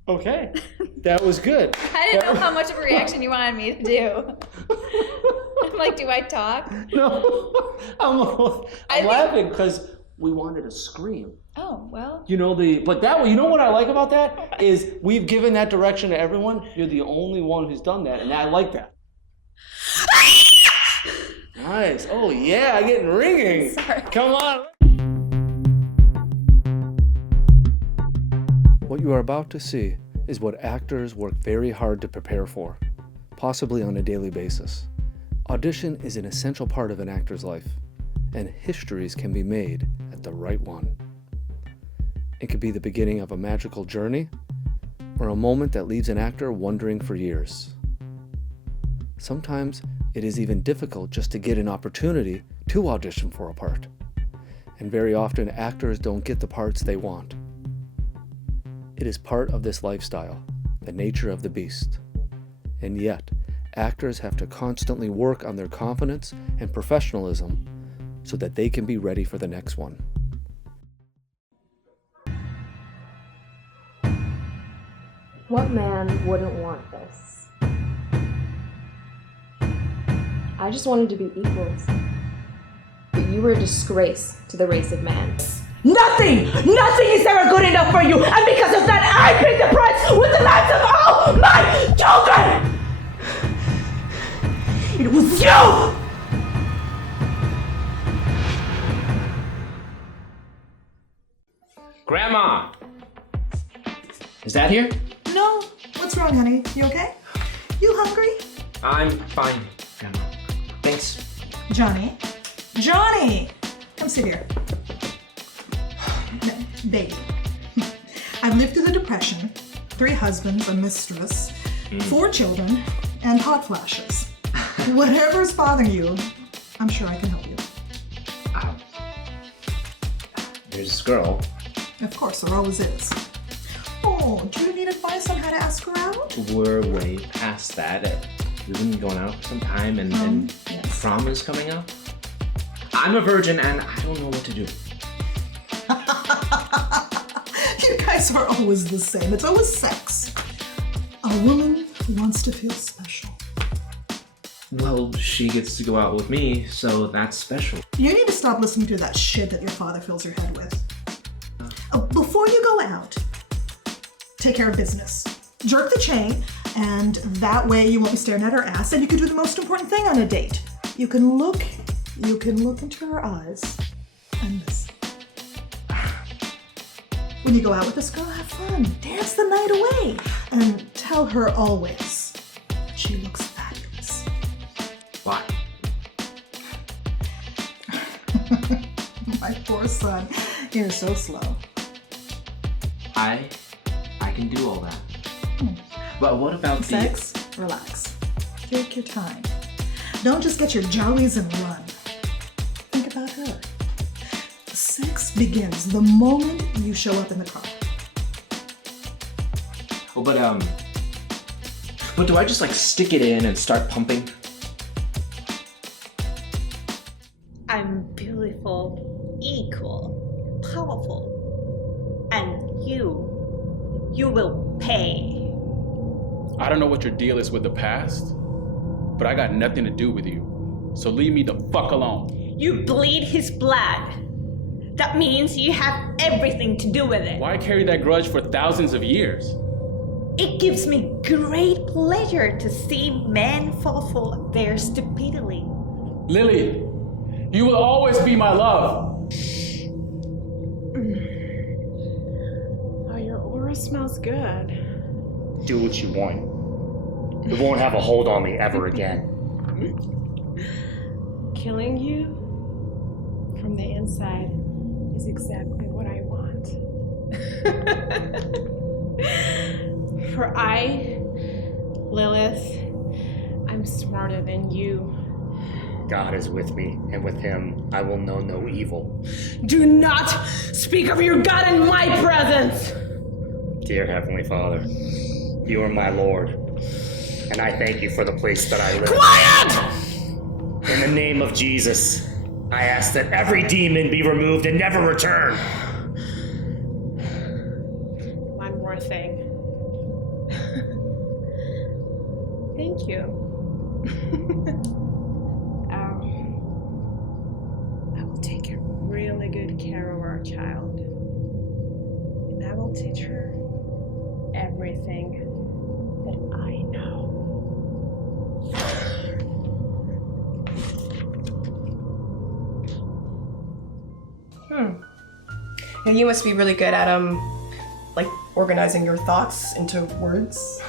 Okay, that was good. I didn't know how much of a reaction you wanted me to do. I'm like, do I talk? No, I'm laughing because we wanted to scream. Oh, well. You know you know what I like about that is we've given that direction to everyone. You're the only one who's done that, and I like that. Nice. Oh yeah, I'm getting ringing. Sorry. Come on. What you are about to see is what actors work very hard to prepare for, possibly on a daily basis. Audition is an essential part of an actor's life, and histories can be made at the right one. It could be the beginning of a magical journey, or a moment that leaves an actor wondering for years. Sometimes it is even difficult just to get an opportunity to audition for a part, and very often actors don't get the parts they want. It is part of this lifestyle, the nature of the beast. And yet, actors have to constantly work on their confidence and professionalism so that they can be ready for the next one. What man wouldn't want this? I just wanted to be equals. But you were a disgrace to the race of man. Nothing is ever good enough for you. And because of that, I paid the price with the lives of all my children. It was you. Grandma! Is Dad here? No. What's wrong, honey? You okay? You hungry? I'm fine, Grandma. Thanks. Johnny? Johnny! Come sit here. No, baby. I've lived through the Depression, 3 husbands, a mistress, 4 children, and hot flashes. Whatever's bothering you, I'm sure I can help you. There's this girl. Of course, there always is. Oh, do you need advice on how to ask her out? We're way past that. We've been going out for some time and prom is coming up. I'm a virgin and I don't know what to do. You guys are always the same. It's always sex. A woman who wants to feel special. Well, she gets to go out with me, so that's special. You need to stop listening to that shit that your father fills your head with. Before you go out, take care of business. Jerk the chain, and that way you won't be staring at her ass, and you can do the most important thing on a date. You can look into her eyes and listen. When you go out with this girl, have fun. Dance the night away. And tell her always that she looks fabulous. Why? My poor son, you're so slow. I can do all that. But what about sex? Relax. Take your time. Don't just get your jollies and run. Think about her. Sex begins the moment you show up in the car. Oh, but do I just like stick it in and start pumping? I'm beautiful, equal, powerful, and you will pay. I don't know what your deal is with the past, but I got nothing to do with you. So leave me the fuck alone. You bleed his blood. That means you have everything to do with it. Why carry that grudge for thousands of years? It gives me great pleasure to see men fall for their stupidity. Lily, you will always be my love. Oh, your aura smells good. Do what you want. It won't have a hold on me ever again. Killing you from the inside is exactly what I want. For I, Lilith, I'm smarter than you. God is with me, and with him I will know no evil. Do not speak of your God in my presence! Dear Heavenly Father, you are my Lord, and I thank you for the place that I live. Quiet! In the name of Jesus, I ask that every demon be removed and never return. One more thing. Thank you. I will take really good care of our child. And I will teach her everything that I know. Yeah, you must be really good at like organizing your thoughts into words.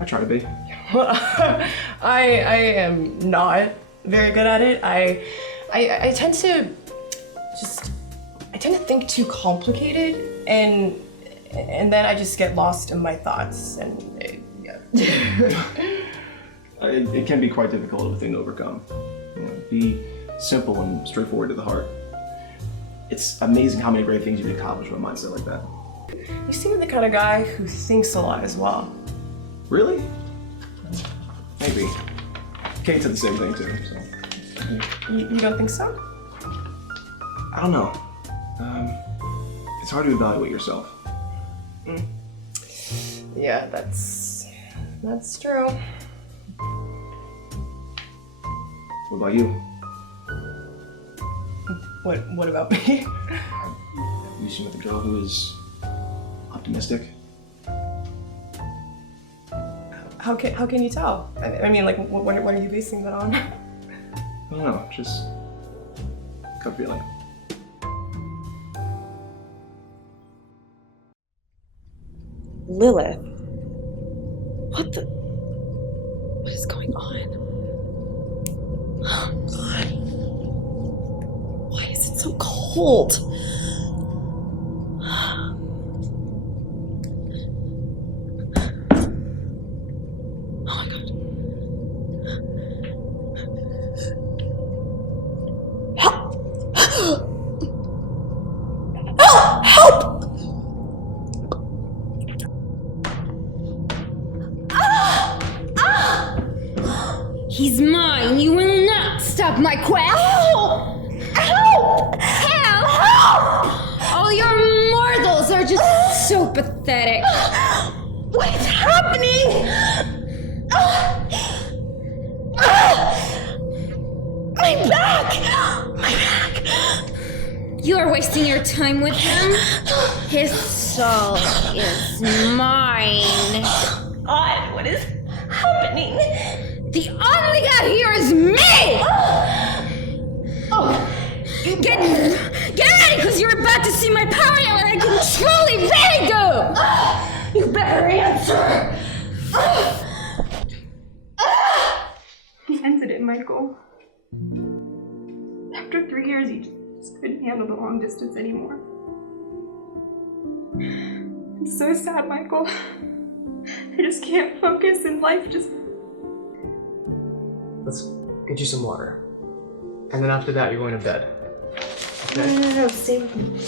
I try to be. I am not very good at it. I tend to think too complicated, and then I just get lost in my thoughts, and It can be quite difficult of a thing to overcome. Be simple and straightforward to the heart. It's amazing how many great things you can accomplish with a mindset like that. You seem the kind of guy who thinks a lot as well. Really? Maybe. Kate said the same thing too. So. You don't think so? I don't know. It's hard to evaluate yourself. Yeah, that's true. What about you? What about me? You seem like a girl who is optimistic. How can you tell? I mean, like, what are you basing that on? I don't know, just gut feeling. Lilith. What is going on? Oh God. Why is it so cold? He's mine. You will not stop my quest. Help! Help! Help! Help! All your mortals are just so pathetic. What is happening? My back! My back! You are wasting your time with him. His soul is mine. God, what is happening? The only god here is me! Get ready, because you're about to see my power and I can truly really go! You better answer! He ended it, Michael. After 3 years, he just couldn't handle the long distance anymore. I'm so sad, Michael. I just can't focus and life just... Let's get you some water. And then after that, you're going to bed. Okay? No, save me.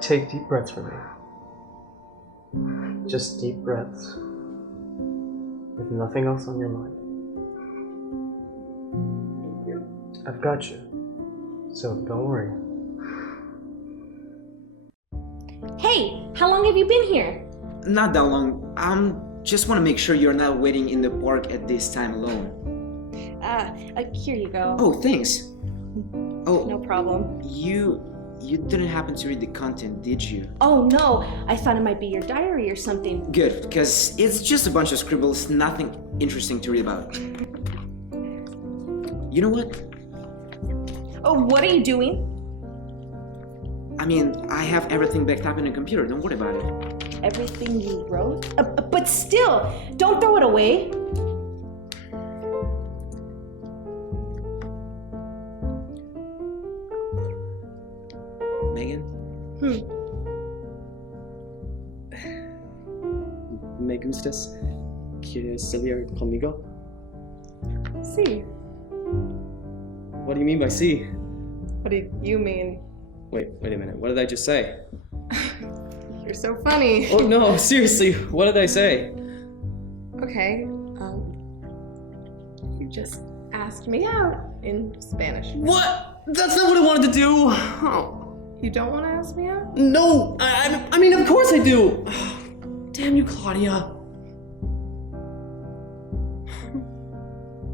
Take deep breaths for me. Just deep breaths. With nothing else on your mind. I've got you. So don't worry. Hey, how long have you been here? Not that long. Just want to make sure you're not waiting in the park at this time alone. Here you go. Oh, thanks. Oh, No problem. You didn't happen to read the content, did you? Oh no, I thought it might be your diary or something. Good, because it's just a bunch of scribbles, nothing interesting to read about. You know what? Oh, what are you doing? I mean, I have everything backed up in a computer, don't worry about it. Everything you wrote? But still, don't throw it away. Megan? ¿Me gustas? ¿Quieres salir conmigo? See. What do you mean by sí? What do you mean? Wait a minute. What did I just say? You're so funny. Oh no, seriously, what did I say? Okay, you just asked me out in Spanish. What? That's not what I wanted to do! Oh, you don't want to ask me out? No! I mean, of course I do! Damn you, Claudia.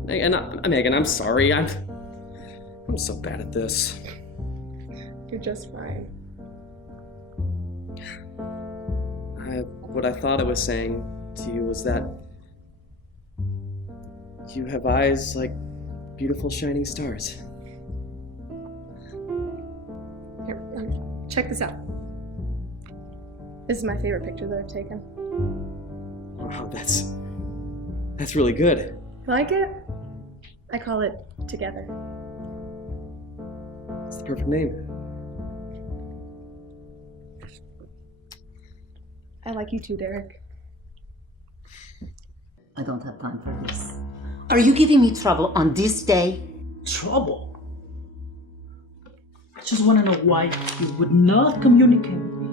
Megan, I'm sorry. I'm so bad at this. You're just fine. What I thought I was saying to you was that you have eyes like beautiful shining stars. Here, check this out. This is my favorite picture that I've taken. Wow, that's really good. You like it? I call it Together. It's the perfect name. I like you too, Derek. I don't have time for this. Are you giving me trouble on this day? Trouble? I just want to know why you would not communicate with me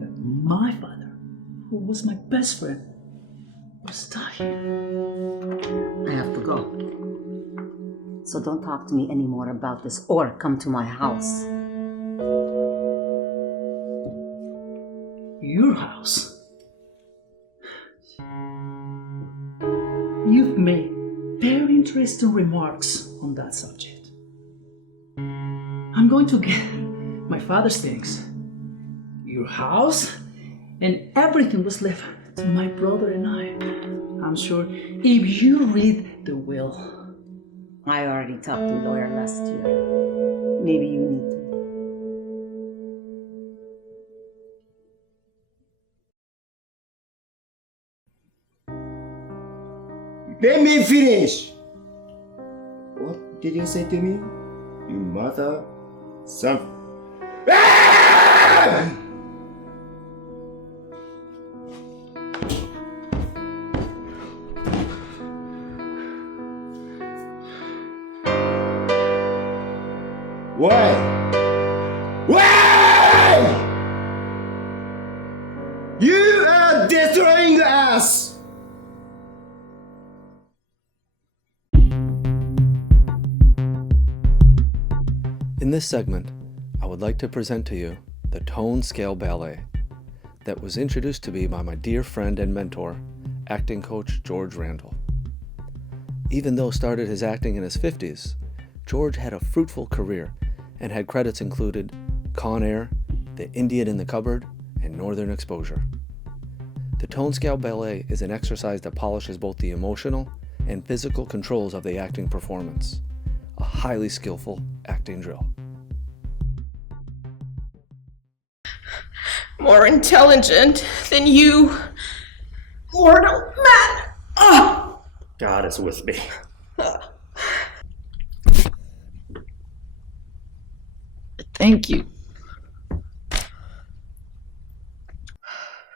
that my father, who was my best friend, was dying. I have to go. go. So don't talk to me anymore about this or come to my house. Your house? You've made very interesting remarks on that subject. I'm going to get my father's things, your house, and everything was left to my brother and I. I'm sure if you read the will. I already talked to the lawyer last year. Maybe you need to. Let me finish! What did you say to me? You mother... son... Ah! Why? Why? You are destroying us! In this segment, I would like to present to you the Tone Scale Ballet that was introduced to me by my dear friend and mentor, acting coach George Randall. Even though started his acting in his 50s, George had a fruitful career and had credits included Con Air, The Indian in the Cupboard, and Northern Exposure. The Tone Scale Ballet is an exercise that polishes both the emotional and physical controls of the acting performance, a highly skillful acting drill. More intelligent than you, mortal man. Oh. God is with me. Thank you.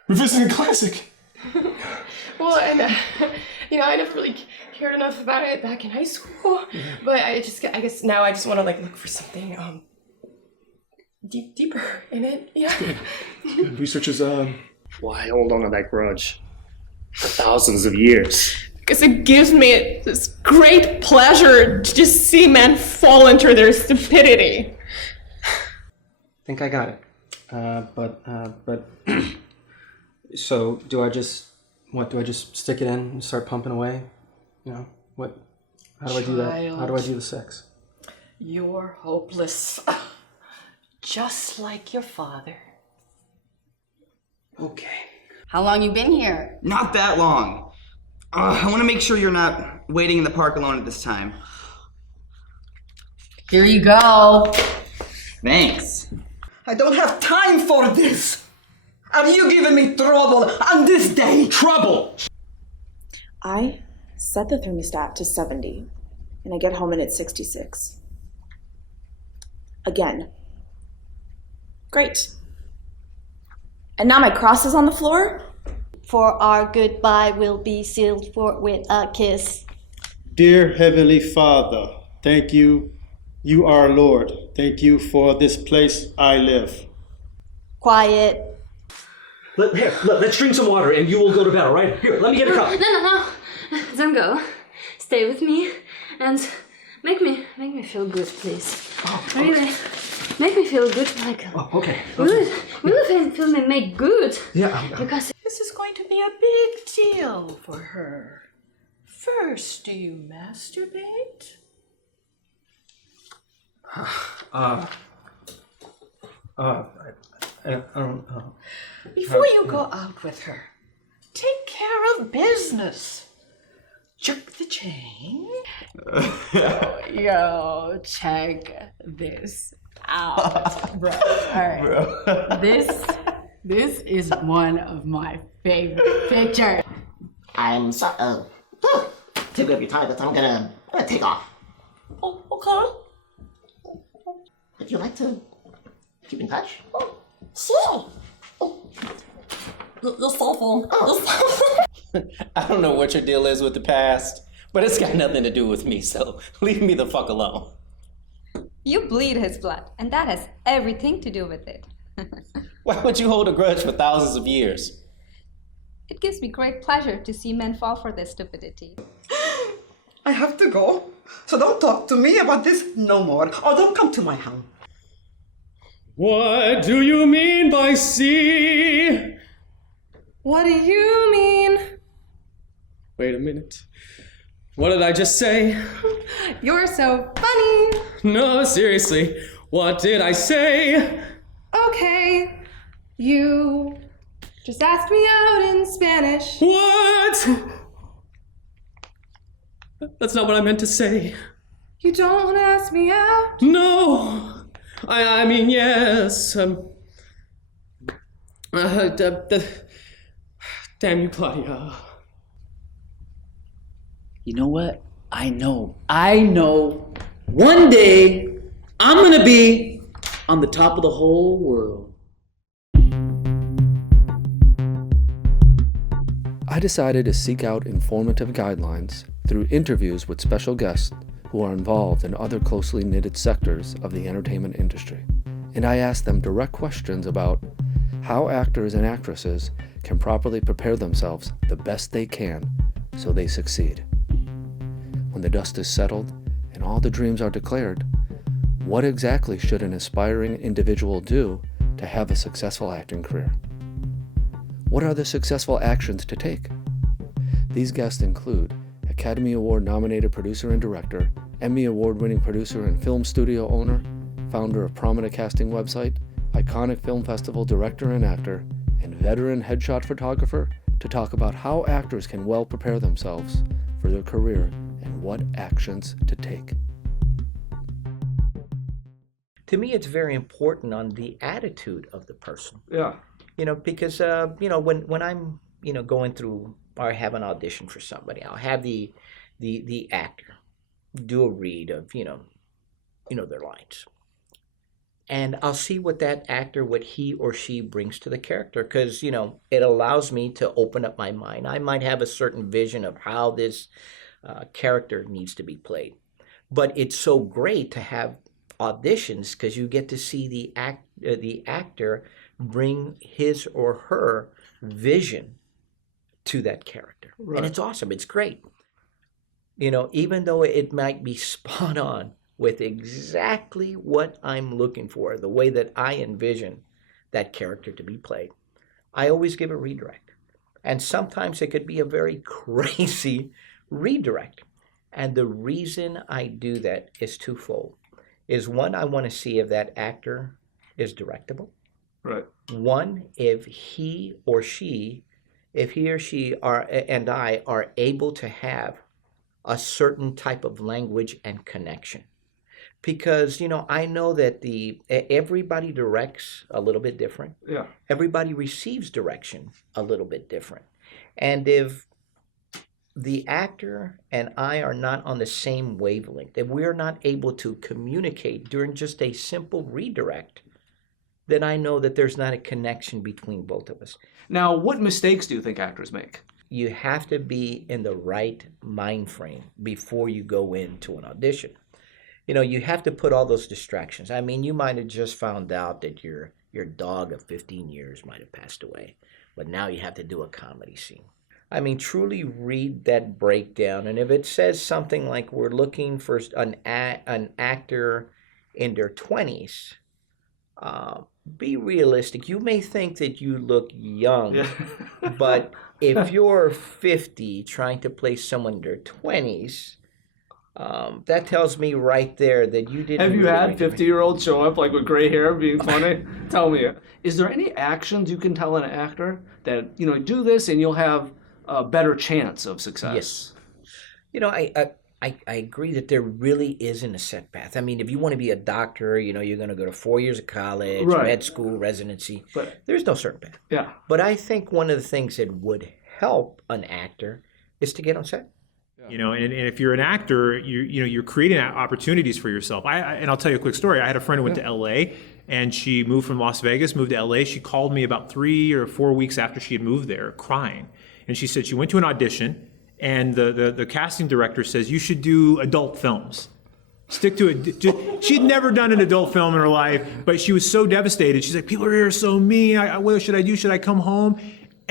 Revisiting a classic. Well, and I never really cared enough about it back in high school, but I guess now I just want to look for something deeper in it. Yeah. Good. Research is Why hold on to that grudge for thousands of years? Because it gives me this great pleasure to just see men fall into their stupidity. I think I got it. But so do I just stick it in and start pumping away? How do I do that? How do I do the sex? You're hopeless. Just like your father. Okay. How long you been here? Not that long. I want to make sure you're not waiting in the park alone at this time. Here you go. Thanks. I don't have time for this. Are you giving me trouble on this day? Trouble! I set the thermostat to 70, and I get home and it's 66. Again. Great. And now my cross is on the floor? For our goodbye will be sealed with a kiss. Dear Heavenly Father, thank you. You are Lord. Thank you for this place I live. Quiet. Let's drink some water and you will go to bed, all right? Here, let me get a cup. No. Don't go. Stay with me and make me feel good, please. Really. Make me feel good, Michael. Oh, okay. Will you feel me make good? Yeah. Because this is going to be a big deal for her. First, do you masturbate? I don't know. Before you go out with her, take care of business. Jerk the chain. Yo, check this out, bro. All right, Bro. This is one of my favorite pictures. I'm so too good to be tired that I'm gonna take off. Oh, okay. Would you like to keep in touch? Sure. The cell phone. I don't know what your deal is with the past, but it's got nothing to do with me, so leave me the fuck alone. You bleed his blood, and that has everything to do with it. Why would you hold a grudge for thousands of years? It gives me great pleasure to see men fall for their stupidity. I I have to go. So don't talk to me about this no more. Or don't come to my house. What do you mean by see? What do you mean? Wait a minute. What did I just say? You're so funny. No, seriously. What did I say? Okay. You just asked me out in Spanish. What? That's not what I meant to say. You don't want to ask me out? No. I mean, yes. Damn you, Claudia. You know what? I know. One day, I'm gonna be on the top of the whole world. I decided to seek out informative guidelines through interviews with special guests who are involved in other closely knitted sectors of the entertainment industry. And I asked them direct questions about how actors and actresses can properly prepare themselves the best they can so they succeed. When the dust is settled and all the dreams are declared, what exactly should an aspiring individual do to have a successful acting career? What are the successful actions to take? These guests include Academy Award nominated producer and director, Emmy Award-winning producer and film studio owner, founder of prominent casting website, iconic film festival director and actor, and veteran headshot photographer to talk about how actors can well prepare themselves for their career and what actions to take. To me, it's very important on the attitude of the person. Yeah. Because when I'm going through or have an audition for somebody, I'll have the actor do a read of their lines, and I'll see what that actor, what he or she brings to the character, because it allows me to open up my mind. I might have a certain vision of how this character needs to be played, but it's so great to have auditions because you get to see the actor bring his or her vision to that character. Right. And it's awesome. It's great. Even though it might be spot on with exactly what I'm looking for, the way that I envision that character to be played, I always give a redirect. And sometimes it could be a very crazy redirect. And the reason I do that is twofold. Is one, I want to see if that actor is directable. Right. One, if he or she and I are able to have a certain type of language and connection. Because, I know that everybody directs a little bit different. Yeah. Everybody receives direction a little bit different. And if the actor and I are not on the same wavelength, if we're not able to communicate during just a simple redirect, then I know that there's not a connection between both of us. Now, what mistakes do you think actors make? You have to be in the right mind frame before you go into an audition. You have to put all those distractions. I mean, you might have just found out that your dog of 15 years might have passed away, but now you have to do a comedy scene. I mean, truly read that breakdown, and if it says something like we're looking for an actor in their 20s, be realistic. You may think that you look young, but if you're 50 trying to play someone in their 20s, that tells me right there that you didn't. Have you had 50-year-olds show up like with gray hair being funny? Tell me. Is there any actions you can tell an actor that, do this and you'll have a better chance of success? Yes. I agree that there really isn't a set path. I mean, if you want to be a doctor, you're going to go to 4 years of college, right, med school, residency. But there's no certain path. Yeah. But I think one of the things that would help an actor is to get on set. And if you're an actor, you're creating opportunities for yourself. And I'll tell you a quick story. I had a friend who went to LA, and she moved from Las Vegas, moved to LA. She called me about 3 or 4 weeks after she had moved there, crying. And she said she went to an audition, and the casting director says, you should do adult films. Stick to it. She'd never done an adult film in her life, but she was so devastated. She's like, people are here so mean. What should I do? Should I come home?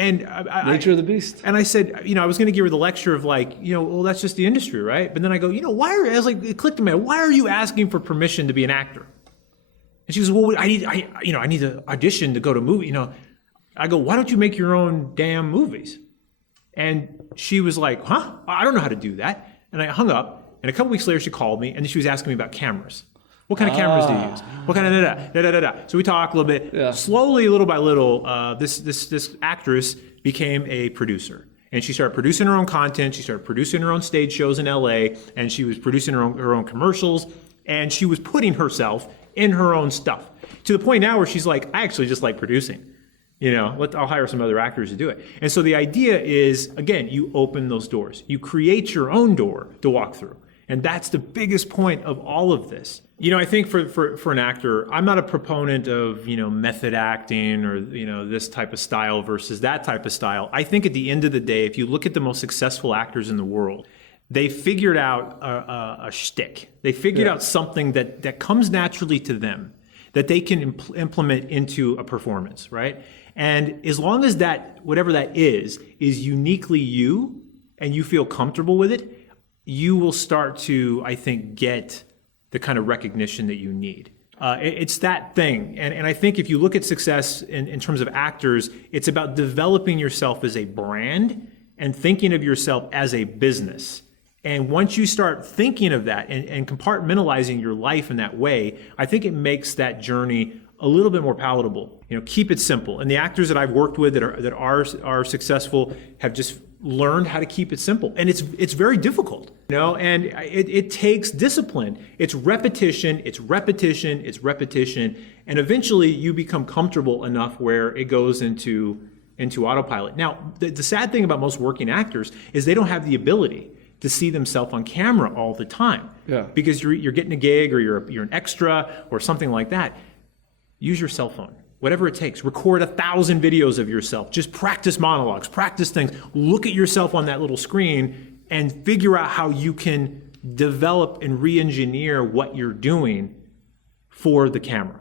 And Nature of the beast. And I said, I was going to give her the lecture of like, well, that's just the industry, right? But then I go, I was like, it clicked in my head, why are you asking for permission to be an actor? And she goes, well, I need to audition to go to movie. I go, why don't you make your own damn movies? And she was like, huh? I don't know how to do that. And I hung up. And a couple weeks later, she called me, and she was asking me about cameras. What kind of cameras do you use? What kind of da-da-da-da? So we talked a little bit. Yeah. Slowly, little by little, this actress became a producer. And she started producing her own content. She started producing her own stage shows in LA. And she was producing her own commercials. And she was putting herself in her own stuff. To the point now where she's like, I actually just like producing. I'll hire some other actors to do it. And so the idea is, again, you open those doors. You create your own door to walk through. And that's the biggest point of all of this. I think for an actor, I'm not a proponent of, method acting or, this type of style versus that type of style. I think at the end of the day, if you look at the most successful actors in the world, they figured out a shtick. They figured out something that comes naturally to them that they can implement into a performance, right? And as long as that, whatever that is uniquely you and you feel comfortable with it, you will start to, I think, get the kind of recognition that you need. It's that thing. And I think if you look at success in terms of actors, it's about developing yourself as a brand and thinking of yourself as a business. And once you start thinking of that and compartmentalizing your life in that way, I think it makes that journey a little bit more palatable. Keep it simple. And the actors that I've worked with that are successful have just learned how to keep it simple. And it's very difficult, and it takes discipline. It's repetition, it's repetition, it's repetition. And eventually you become comfortable enough where it goes into autopilot. Now, the sad thing about most working actors is they don't have the ability to see themselves on camera all the time. Yeah. Because you're getting a gig or you're an extra or something like that. Use your cell phone. Whatever it takes. Record 1,000 videos of yourself. Just practice monologues, practice things. Look at yourself on that little screen and figure out how you can develop and re-engineer what you're doing for the camera.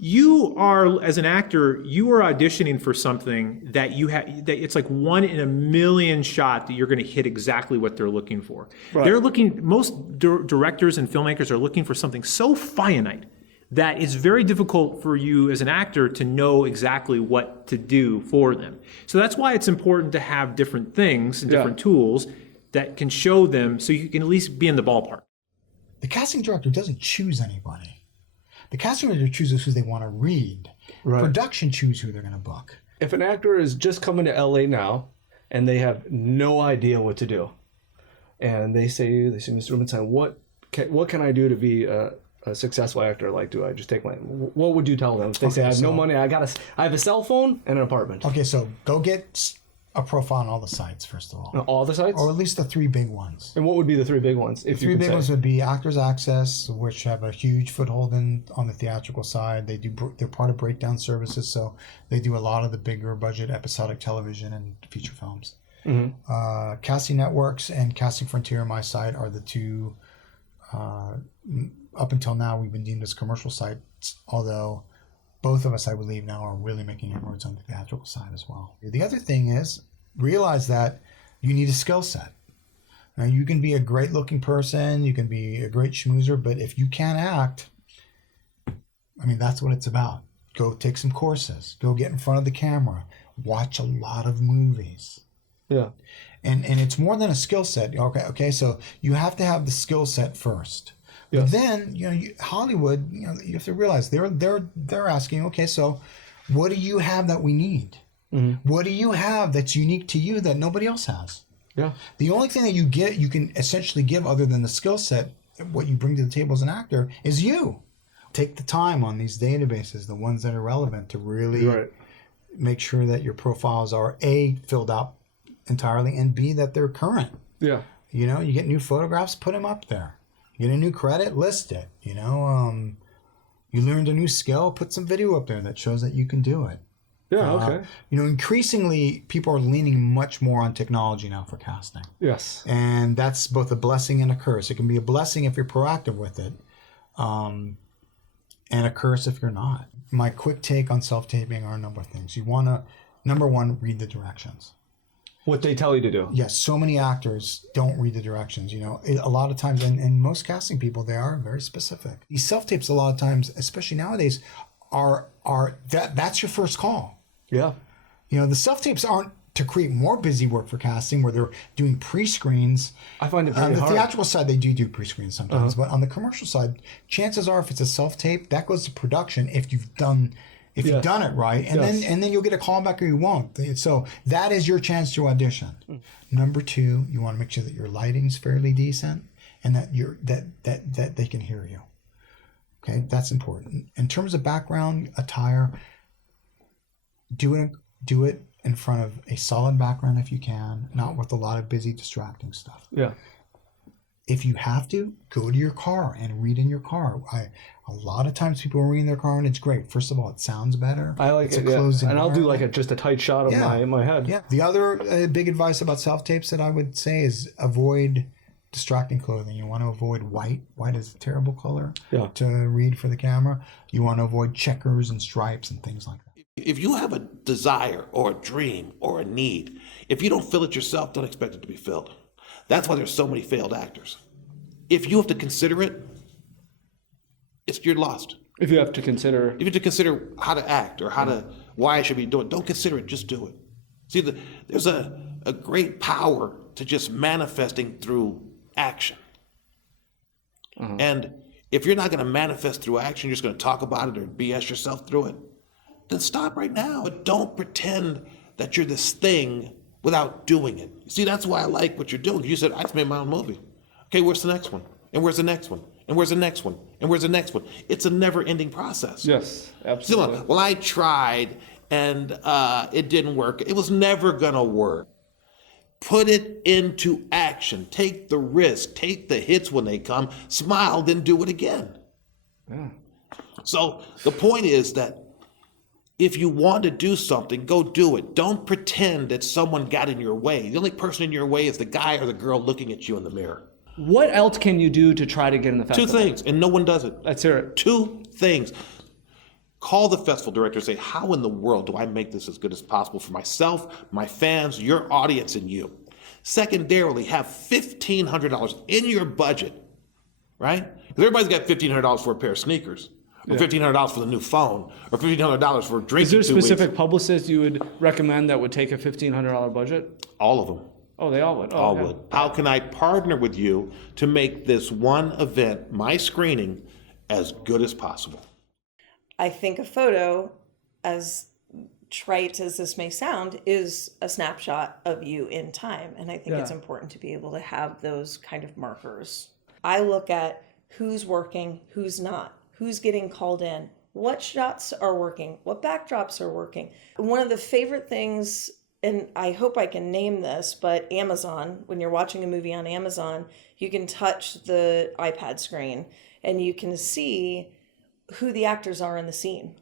You are, as an actor, you are auditioning for something that that it's like 1 in a million shot that you're going to hit exactly what they're looking for. Right. Most directors and filmmakers are looking for something so finite that it's very difficult for you as an actor to know exactly what to do for them. So that's why it's important to have different things and different tools that can show them so you can at least be in the ballpark. The casting director doesn't choose anybody. The casting director chooses who they want to read. Right. Production chooses who they're going to book. If an actor is just coming to LA now and they have no idea what to do, and they say, Mr. Rubenstein, what can I do to be a successful actor? Like, do I just take what would you tell them? If they say, I have no money, I have a cell phone and an apartment. Okay, so go get a profile on all the sites, first of all. All the sites? Or at least the 3 big ones. And what would be the 3 big ones? The 3 big ones would be Actors Access, which have a huge foothold on the theatrical side. They're part of Breakdown Services, so they do a lot of the bigger budget episodic television and feature films. Mm-hmm. Casting Networks and Casting Frontier on my side are the 2, up until now, we've been deemed as commercial sites, although both of us, I believe, now are really making inroads on the theatrical side as well. The other thing is, realize that you need a skill set. Now, you can be a great looking person, you can be a great schmoozer, but if you can't act, that's what it's about. Go take some courses, go get in front of the camera, watch a lot of movies. Yeah. And it's more than a skill set. Okay, so you have to have the skill set first. But then, Hollywood, you have to realize they're asking, okay, so what do you have that we need? Mm-hmm. What do you have that's unique to you that nobody else has? Yeah. The only thing that you can essentially give other than the skill set, what you bring to the table as an actor, is you. Take the time on these databases, the ones that are relevant, to really make sure that your profiles are A, filled out entirely, and B, that they're current. Yeah. You get new photographs, put them up there. Get a new credit, list it. You learned a new skill, put some video up there that shows that you can do it. Yeah, okay. Increasingly, people are leaning much more on technology now for casting. Yes. And that's both a blessing and a curse. It can be a blessing if you're proactive with it, and a curse if you're not. My quick take on self-taping are a number of things. You want to Number one, read the directions. What they tell you to do. Yes, so many actors don't read the directions. You know, a lot of times, and most casting people, they are very specific. These self-tapes, a lot of times, especially nowadays, are that's your first call. Yeah. You know, the self-tapes aren't to create more busy work for casting where they're doing pre-screens. I find it very on the hard. theatrical side, they do pre-screens sometimes, but on the commercial side, chances are if it's a self-tape, that goes to production if you've done it right, and then you'll get a callback or you won't. So that is your chance to audition. Number two, you want to make sure that your lighting's fairly decent and that that they can hear you. Okay, that's important. In terms of background attire, do it in front of a solid background if you can, not with a lot of busy, distracting stuff. Yeah. If you have to, go to your car and read in your car. A lot of times people read in their car and it's great. First of all, it sounds better. I like it's it, a closed and I'll do like environment. just a tight shot of my head. Yeah. The other big advice about self-tapes that I would say is avoid distracting clothing. You want to avoid white. White is a terrible color to read for the camera. You want to avoid checkers and stripes and things like that. If you have a desire or a dream or a need, if you don't fill it yourself, don't expect it to be filled. That's why there's so many failed actors. If you have to consider it, you're lost. If you have to consider how to act or why I should be doing it, don't consider it, just do it. See, there's a great power to just manifesting through action. And if you're not going to manifest through action, you're just going to talk about it or BS yourself through it, then stop right now. But don't pretend that you're this thing without doing it. See, that's why I like what you're doing. You said, I just made my own movie. Okay, where's the next one? And where's the next one? And where's the next one? And where's the next one? It's a never-ending process. Yes, absolutely. Well, I tried and it didn't work. It was never gonna work. Put it into action. Take the risk. Take the hits when they come. Smile, then do it again. Yeah. So the point is that if you want to do something, go do it. Don't pretend that someone got in your way. The only person in your way is the guy or the girl looking at you in the mirror. What else can you do to try to get in the festival? 2 things, and no one does it. Let's hear it. 2 things. Call the festival director and say, how in the world do I make this as good as possible for myself, my fans, your audience, and you? Secondarily, have $1,500 in your budget, right? Because everybody's got $1,500 for a pair of sneakers, or $1,500 for the new phone, or $1,500 for drinking. Is there a 2 weeks. specific publicist you would recommend that would take a $1,500 budget? All of them. Oh, they all would. Oh, All okay. would. How can I partner with you to make this one event, my screening, as good as possible? I think a photo, as trite as this may sound, is a snapshot of you in time. And I think it's important to be able to have those kind of markers. I look at who's working, who's not, who's getting called in, what shots are working, what backdrops are working. One of the favorite things, and I hope I can name this, but Amazon, when you're watching a movie on Amazon, you can touch the iPad screen and you can see who the actors are in the scene.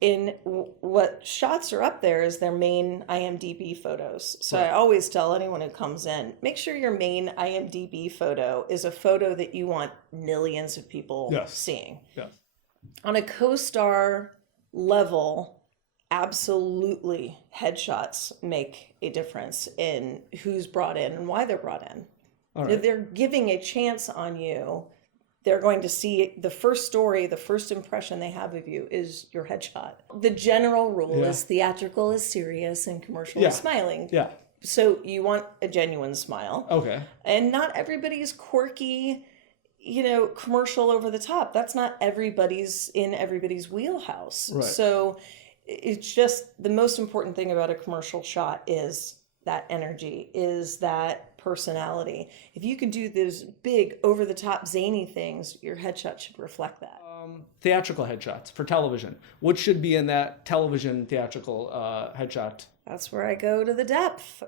In what shots are up there is their main IMDb photos. So I always tell anyone who comes in, make sure your main IMDb photo is a photo that you want millions of people seeing. Yes. On a co-star level, absolutely headshots make a difference in who's brought in and why they're brought in. All right. If they're giving a chance on you, they're going to see the first story, the first impression they have of you is your headshot. The general rule is theatrical is serious and commercial is smiling. Yeah. So you want a genuine smile. Okay. And not everybody's quirky, commercial over the top. That's not everybody's wheelhouse. Right. So it's just the most important thing about a commercial shot is that energy, is that personality. If you can do those big, over-the-top, zany things, your headshot should reflect that. Theatrical headshots for television. What should be in that television theatrical headshot? That's where I go to the depth.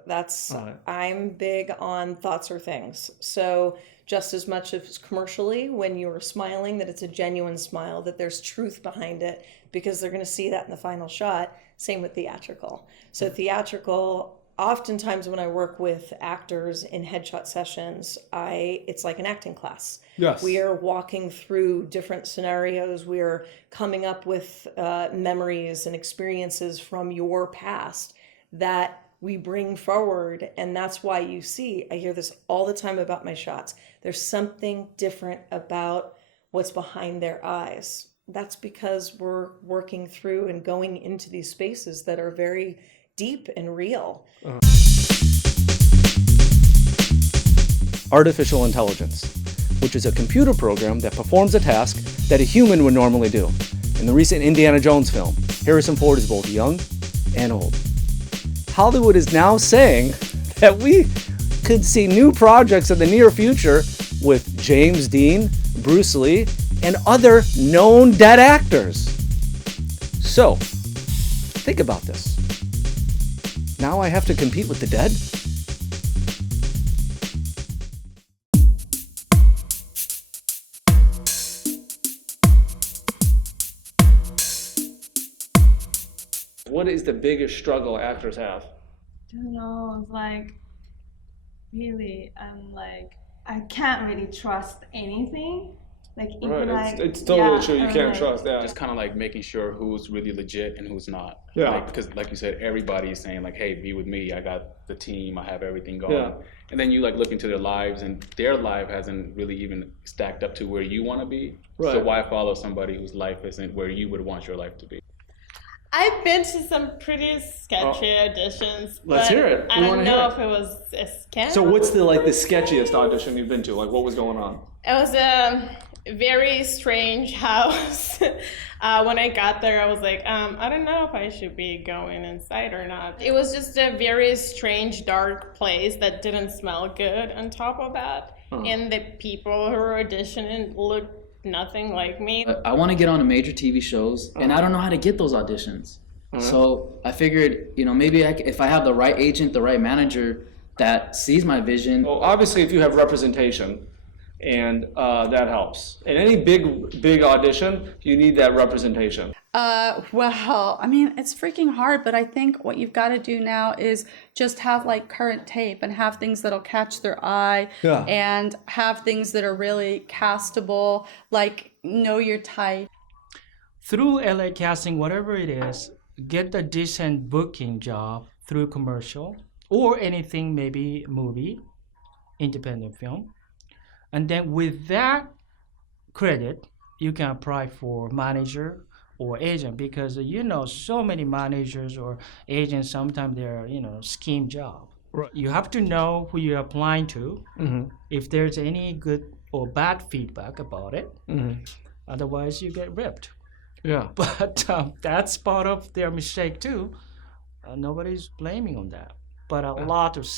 I'm big on thoughts or things. So just as much as commercially, when you're smiling, that it's a genuine smile, that there's truth behind it, because they're going to see that in the final shot. Same with theatrical. So theatrical, oftentimes when I work with actors in headshot sessions, it's like an acting class. Yes. We are walking through different scenarios. We are coming up with memories and experiences from your past that we bring forward. And that's why you see, I hear this all the time about my shots. There's something different about what's behind their eyes. That's because we're working through and going into these spaces that are very deep and real. Artificial intelligence, which is a computer program that performs a task that a human would normally do. In the recent Indiana Jones film, Harrison Ford is both young and old. Hollywood is now saying that we could see new projects in the near future with James Dean, Bruce Lee, and other known dead actors. So, think about this. Now I have to compete with the dead? What is the biggest struggle actors have? I don't know, it's like, really, I can't really trust anything. Like, even Right, it's totally true. You can't like, trust that. Just kind of like making sure who's really legit and who's not. Yeah. Like, because like you said, everybody is saying like, hey, be with me. I got the team. I have everything going. Yeah. And then you like look into their lives, and their life hasn't really even stacked up to where you want to be. So Right. why follow somebody whose life isn't where you would want your life to be? I've been to some pretty sketchy auditions. Let's but hear it. I We don't wanna know hear if it was a scam. So what's the sketchiest audition you've been to? Like, what was going on? It was a very strange house. When I got there, I was like, I don't know if I should be going inside or not. It was just a very strange, dark place that didn't smell good on top of that. And the people who were auditioning looked nothing like me. I want to get on major TV shows, and I don't know how to get those auditions. So I figured, maybe if I have the right agent, the right manager that sees my vision. Well, obviously, if you have representation, and that helps. In any big audition, you need that representation. Well, I mean, it's freaking hard, but I think what you've got to do now is just have like current tape and have things that'll catch their eye and have things that are really castable, like know your type. Through LA Casting, whatever it is, get a decent booking job through commercial or anything, maybe movie, independent film. And then with that credit, you can apply for manager or agent, because so many managers or agents, sometimes they're scheme job. Right. You have to know who you're applying to. Mm-hmm. If there's any good or bad feedback about it. Mm-hmm. Otherwise you get ripped. Yeah. But that's part of their mistake too. Nobody's blaming on that, but a lot of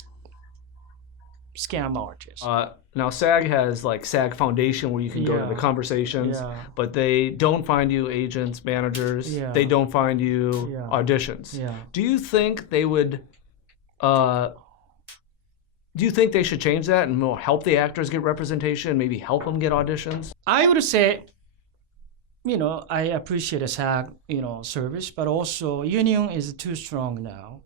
scam artists. Now SAG has like SAG Foundation where you can go to the conversations, but they don't find you agents, managers. Yeah. They don't find you auditions. Yeah. Do you think they would? Do you think they should change that and more help the actors get representation? Maybe help them get auditions. I would say, I appreciate a SAG, service, but also union is too strong now.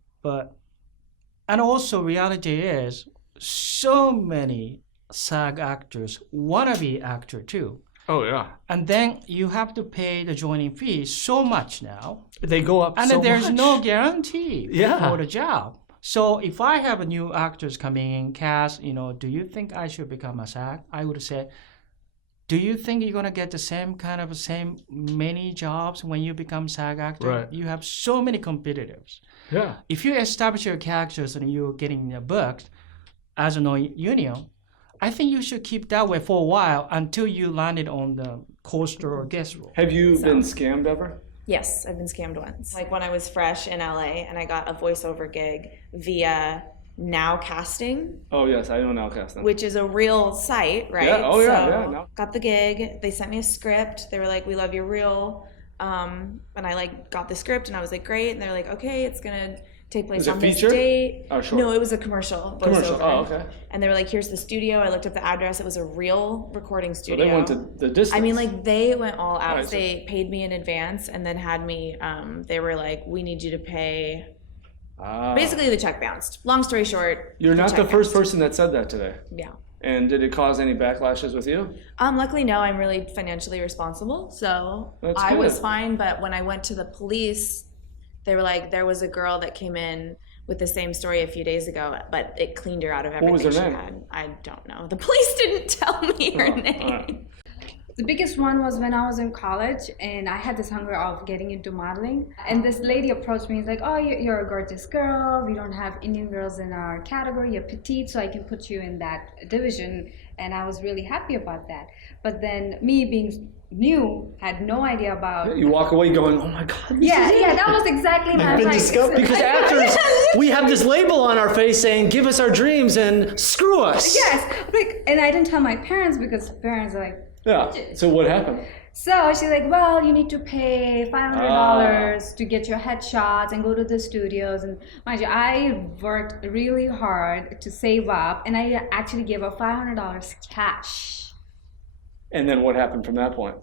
And also reality is so many SAG actors want to be actor too. Oh yeah. And then you have to pay the joining fee so much now. They go up and so then there's much. no guarantee Yeah. for the job. So if I have a new actors coming in cast, do you think I should become a SAG? I would say, do you think you're gonna get the same many jobs when you become SAG actor? Right. You have so many competitors. Yeah. If you establish your characters and you're getting booked as a union, I think you should keep that way for a while until you landed on the co-star or guest role. Have you been scammed ever? Yes, I've been scammed once. Like when I was fresh in LA and I got a voiceover gig via Now Casting. Oh yes, I know Now Casting. Which is a real site, right? Yeah. Oh yeah. So, Yeah. No. got the gig. They sent me a script. They were like, "We love your reel," and I got the script, and I was like, "Great." And they're like, "Okay, it's gonna take place Is it on this feature? date." Oh, sure. No, it was a commercial. Commercial. voiceover. Oh, okay. And they were like, "Here's the studio." I looked up the address. It was a real recording So studio. they went to the distance. I mean, they went all out. Right, so- They paid me in advance and then had me. They were like, "We need you to pay Basically, the check bounced. Long story short, You're not check the first bounced. person that said that today. Yeah. And did it cause any backlashes with you? Luckily, no. I'm really financially responsible, so That's I was good. fine. But when I went to the police, they were like, there was a girl that came in with the same story a few days ago, but it cleaned her out of everything What was her she name? had. I don't know. The police didn't tell me her name. The biggest one was when I was in college and I had this hunger of getting into modeling. And this lady approached me, he's like, oh, you're a gorgeous girl. We don't have Indian girls in our category. You're petite, so I can put you in that division. And I was really happy about that. But then me being new, had no idea about... You walk away going, oh my God. Yeah, that was exactly my Because actors, we have this label on our face saying, give us our dreams and screw us. Yes, and I didn't tell my parents because parents are like, Yeah, so what happened? so she's like, well, you need to pay $500 to get your headshots and go to the studios. And mind you, I worked really hard to save up, and I actually gave her $500 cash. And then what happened from that point?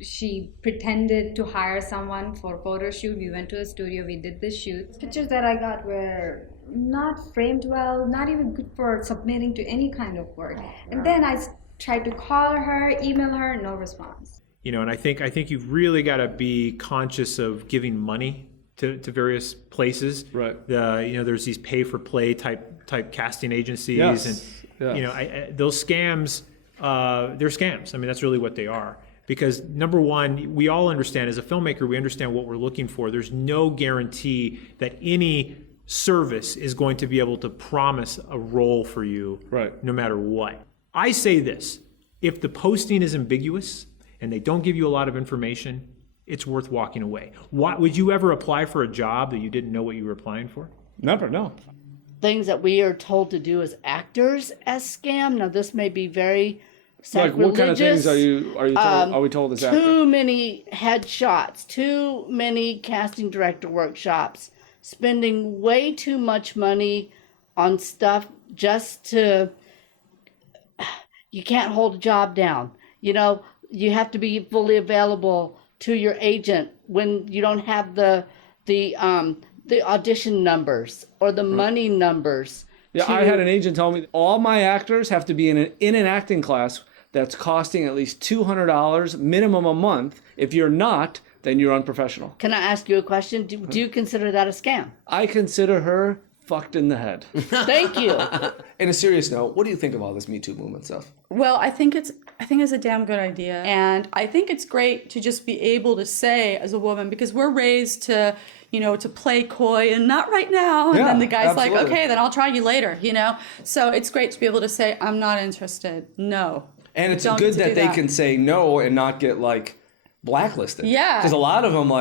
She pretended to hire someone for a photo shoot. We went to a studio, we did the shoot. Pictures that I got were not framed well, not even good for submitting to any kind of work. And then I tried to call her, email her, no response. You know, and I think you've really got to be conscious of giving money to various places. Right. There's these pay for play type casting agencies, Yes. and Yes. those scams. They're scams. I mean, that's really what they are. Because number one, we all understand as a filmmaker, we understand what we're looking for. There's no guarantee that any service is going to be able to promise a role for you, right, no matter what. I say this: if the posting is ambiguous and they don't give you a lot of information, it's worth walking away. Would you ever apply for a job that you didn't know what you were applying for? Never, no. Things that we are told to do as actors as scam. Now, this may be very Like what kind of things are we told as actors? Too many headshots, too many casting director workshops, spending way too much money on stuff just to... You can't hold a job down. You know, you have to be fully available to your agent when you don't have the audition numbers or the money numbers. Yeah, I had an agent tell me all my actors have to be in an acting class that's costing at least $200 minimum a month. If you're not, then you're unprofessional. Can I ask you a question? Do you consider that a scam? I consider her fucked in the head. Thank you. In a serious note, what do you think of all this Me Too movement stuff? Well, I think it's a damn good idea. And I think it's great to just be able to say as a woman, because we're raised to, to play coy and not right now. And then the guy's absolutely. like, okay, then I'll try you later, So it's great to be able to say, I'm not interested. No. And it's Don't good get to that do they that. can say no and not get blacklisted. Yeah. Because a lot of them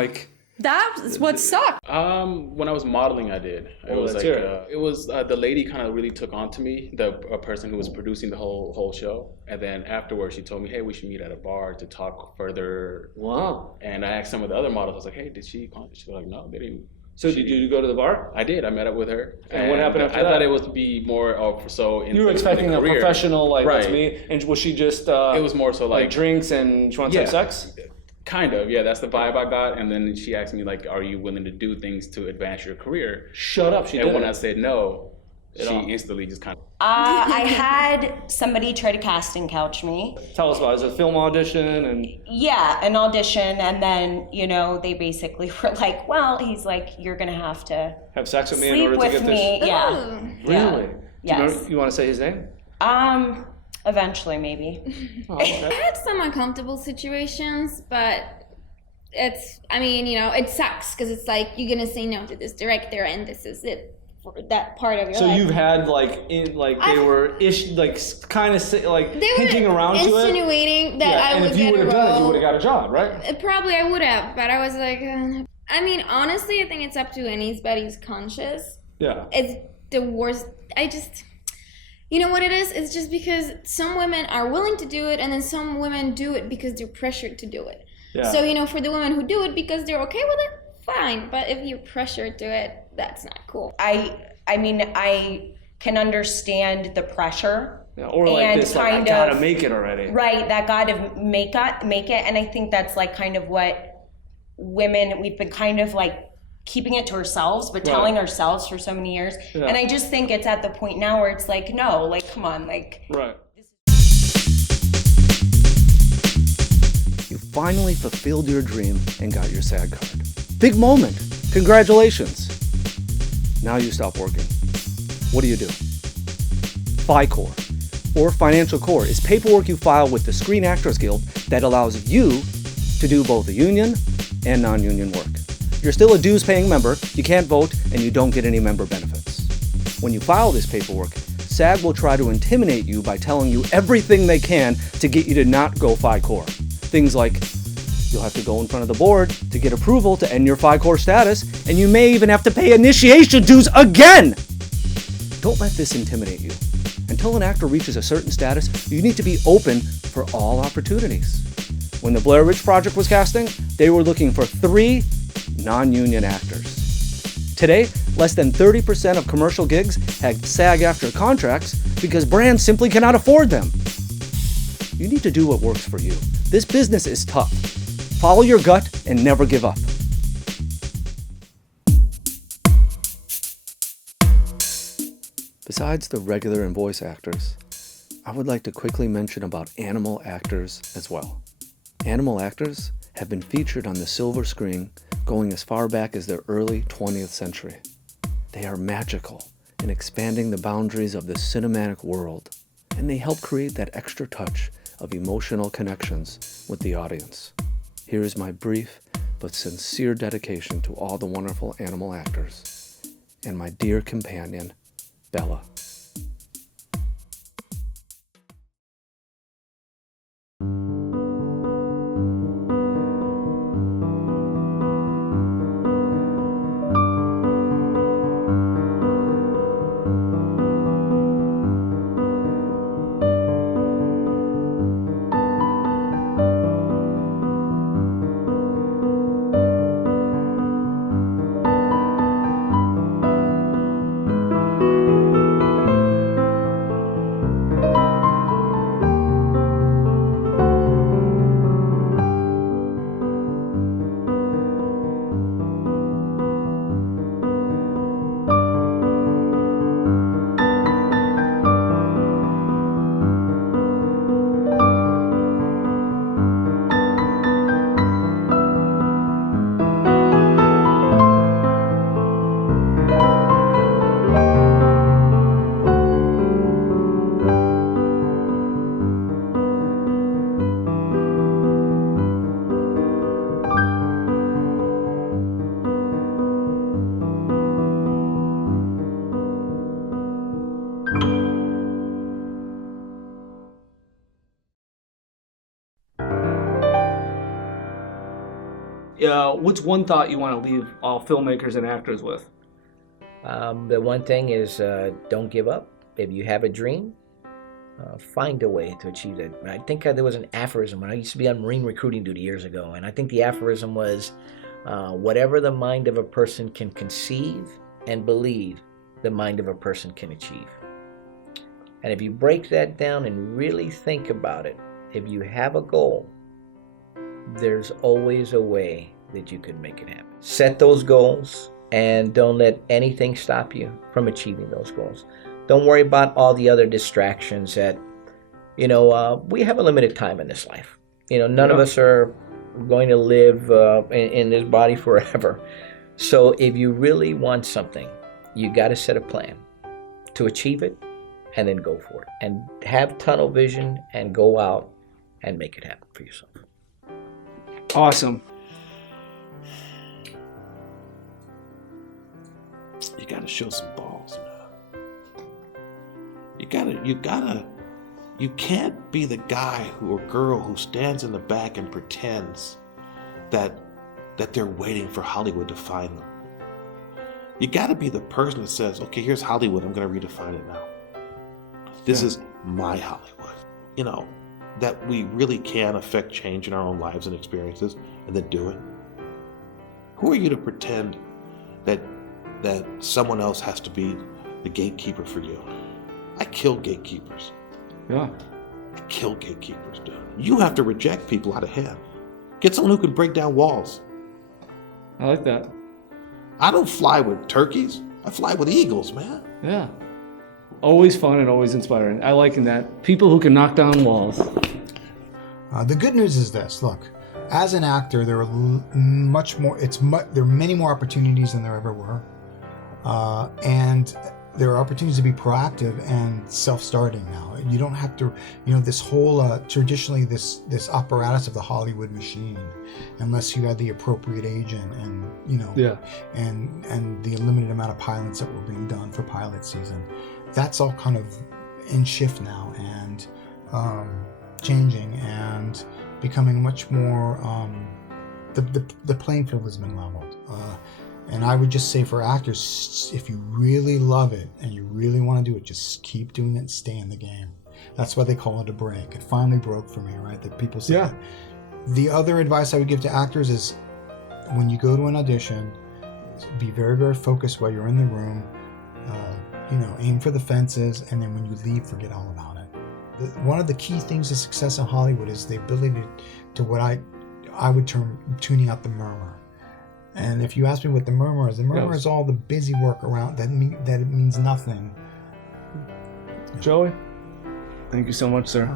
that's what sucked. When I was modeling, I did. It was let's like hear it. it was the lady kind of really took on to me, the person who was producing the whole show, and then afterwards she told me, hey, we should meet at a bar to talk further. Wow. And I asked some of the other models, I was like, hey, did she call? She was like, no, they didn't. So did you go to the bar? I did. I met up with her. And what happened after I that? thought it would be more of You were expecting a professional right. that's me, and was she just? It was more so like drinks and she wants to have sex. Kind of, yeah. That's the vibe I got. And then she asked me are you willing to do things to advance your career? Shut up. And when I said no, she instantly just kind of. I had somebody try to casting couch me. Tell us about it. Is it a film audition and? Yeah, an audition, and then they basically were like, "Well, he's like, you're gonna have to Have sex with me in sleep order to with get me." this. Yeah. Really? Yes. You want to say his name? Eventually, maybe. Oh, okay. I had some uncomfortable situations, but it sucks because it's like you're gonna say no to this director, and this is it for that part of your So life. you've had they were kind of hinting around to it, insinuating that I and would if you get would a have done it, you role. would have got a job, right? Probably I would have, but I was like, honestly, I think it's up to anybody's conscience. Yeah. It's the worst. You know what it is? It's just because some women are willing to do it, and then some women do it because they're pressured to do it. Yeah. So, for the women who do it because they're okay with it, fine. But if you're pressured to it, that's not cool. I can understand the pressure. Yeah, or and this, I gotta make it already. Right, that gotta make it. And I think that's kind of what women, we've been kind of keeping it to ourselves, but Right. telling ourselves for so many years. Yeah. And I just think it's at the point now where it's like, no, like, come on, like. Right. You finally fulfilled your dream and got your SAG card. Big moment. Congratulations. Now you stop working. What do? FICOR, or Financial Core, is paperwork you file with the Screen Actors Guild that allows you to do both union and non-union work. You're still a dues-paying member, you can't vote, and you don't get any member benefits. When you file this paperwork, SAG will try to intimidate you by telling you everything they can to get you to not go FICOR. Things like, you'll have to go in front of the board to get approval to end your FICOR status, and you may even have to pay initiation dues again! Don't let this intimidate you. Until an actor reaches a certain status, you need to be open for all opportunities. When the Blair Witch Project was casting, they were looking for 3 non-union actors. Today, less than 30% of commercial gigs have SAG-AFTRA contracts because brands simply cannot afford them. You need to do what works for you. This business is tough. Follow your gut and never give up. Besides the regular and voice actors, I would like to quickly mention about animal actors as well. Animal actors have been featured on the silver screen going as far back as the early 20th century. They are magical in expanding the boundaries of the cinematic world, and they help create that extra touch of emotional connections with the audience. Here is my brief but sincere dedication to all the wonderful animal actors and my dear companion, Bella. What's one thought you want to leave all filmmakers and actors with? The one thing is don't give up. If you have a dream, find a way to achieve it. I think there was an aphorism when I used to be on Marine recruiting duty years ago, and I think the aphorism was, whatever the mind of a person can conceive and believe, the mind of a person can achieve. And if you break that down and really think about it, if you have a goal, there's always a way that you can make it happen. Set those goals and don't let anything stop you from achieving those goals. Don't worry about all the other distractions that, we have a limited time in this life. None of us are going to live in this body forever. So if you really want something, you got to set a plan to achieve it and then go for it. And have tunnel vision and go out and make it happen for yourself. Awesome. You gotta show some balls, man. You can't be the guy or girl who stands in the back and pretends that they're waiting for Hollywood to find them. You gotta be the person that says, okay, here's Hollywood, I'm gonna redefine it now. This is my Hollywood. That we really can affect change in our own lives and experiences, and then do it. Who are you to pretend that someone else has to be the gatekeeper for you? I kill gatekeepers. Yeah. I kill gatekeepers, dude. You have to reject people out of hand. Get someone who can break down walls. I like that. I don't fly with turkeys. I fly with eagles, man. Yeah. Always fun and always inspiring. I like that. People who can knock down walls. The good news is this. Look, as an actor, there are much more. There are many more opportunities than there ever were, and there are opportunities to be proactive and self-starting now. You don't have to, this whole traditionally this apparatus of the Hollywood machine, unless you had the appropriate agent and and the limited amount of pilots that were being done for pilot season. That's all kind of in shift now and changing and becoming much more. The playing field has been leveled. And I would just say for actors, if you really love it and you really want to do it, just keep doing it and stay in the game. That's why they call it a break. It finally broke for me, right? That people say that. The other advice I would give to actors is when you go to an audition, be very, very focused while you're in the room. Aim for the fences, and then when you leave, forget all about it. One of the key things to success in Hollywood is the ability to what I would term tuning out the murmur. And if you ask me what the murmur is all the busy work around that it means nothing. Joey, thank you so much, sir.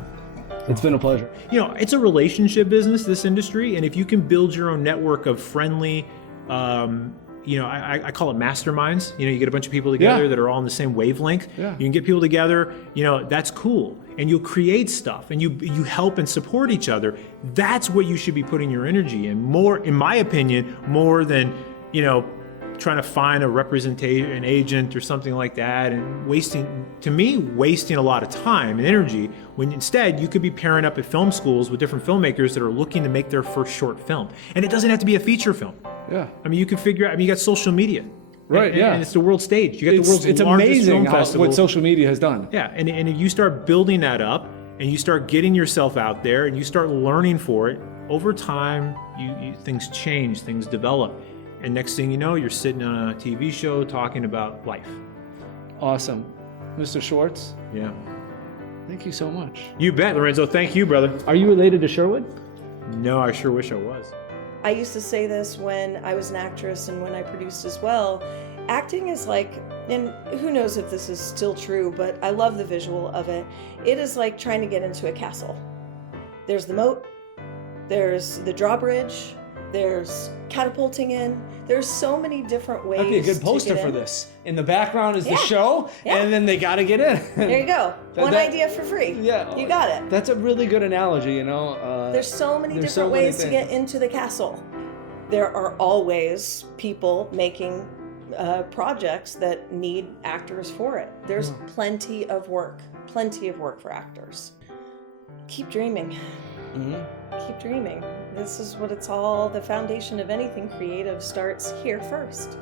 It's been a pleasure. It's a relationship business, this industry, and if you can build your own network of friendly, I call it masterminds. You get a bunch of people together that are all on the same wavelength. Yeah. You can get people together, that's cool. And you'll create stuff and you help and support each other. That's what you should be putting your energy in. More, in my opinion, more than, trying to find an agent or something like that and wasting a lot of time and energy when instead you could be pairing up at film schools with different filmmakers that are looking to make their first short film. And it doesn't have to be a feature film. Yeah. I mean, you can figure out, you got social media. Right, and it's the world stage. You got the world's it's largest amazing film festival. what social media has done. Yeah, and if you start building that up and you start getting yourself out there and you start learning for it, over time, things change, things develop. And next thing you know, you're sitting on a TV show talking about life. Awesome. Mr. Schwartz? Yeah. Thank you so much. You bet, Lorenzo. Thank you, brother. Are you related to Sherwood? No, I sure wish I was. I used to say this when I was an actress and when I produced as well. Acting is like, and who knows if this is still true, but I love the visual of it. It is like trying to get into a castle. There's the moat, there's the drawbridge, there's catapulting in. There's so many different ways. That'd be a good poster for this. In the background is the show, and then they got to get in. There you go. One idea for free. Yeah. You got it. That's a really good analogy, There's so many different ways to get into the castle. There are always people making projects that need actors for it. There's plenty of work for actors. Keep dreaming. Keep dreaming. This is what it's all, the foundation of anything creative starts here first.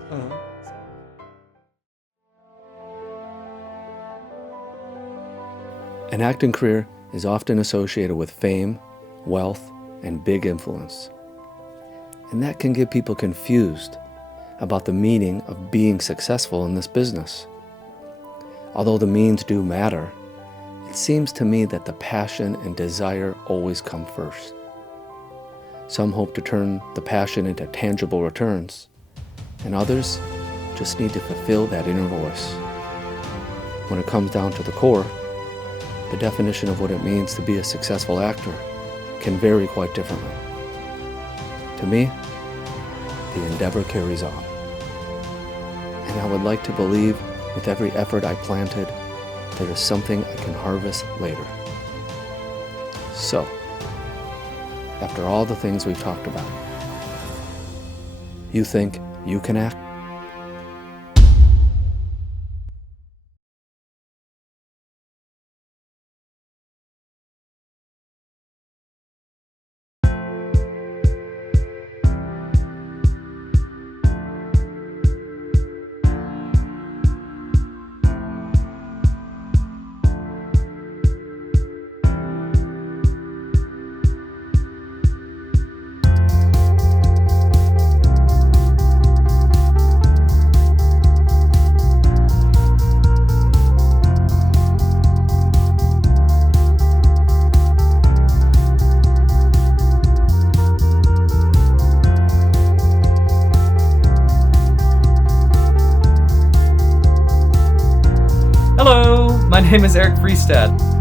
An acting career is often associated with fame, wealth, and big influence. And that can get people confused about the meaning of being successful in this business. Although the means do matter, it seems to me that the passion and desire always come first. Some hope to turn the passion into tangible returns, and others just need to fulfill that inner voice. When it comes down to the core, the definition of what it means to be a successful actor can vary quite differently. To me, the endeavor carries on. And I would like to believe with every effort I planted, there is something I can harvest later. So, after all the things we've talked about, you think you can act? name is Eric Friestad.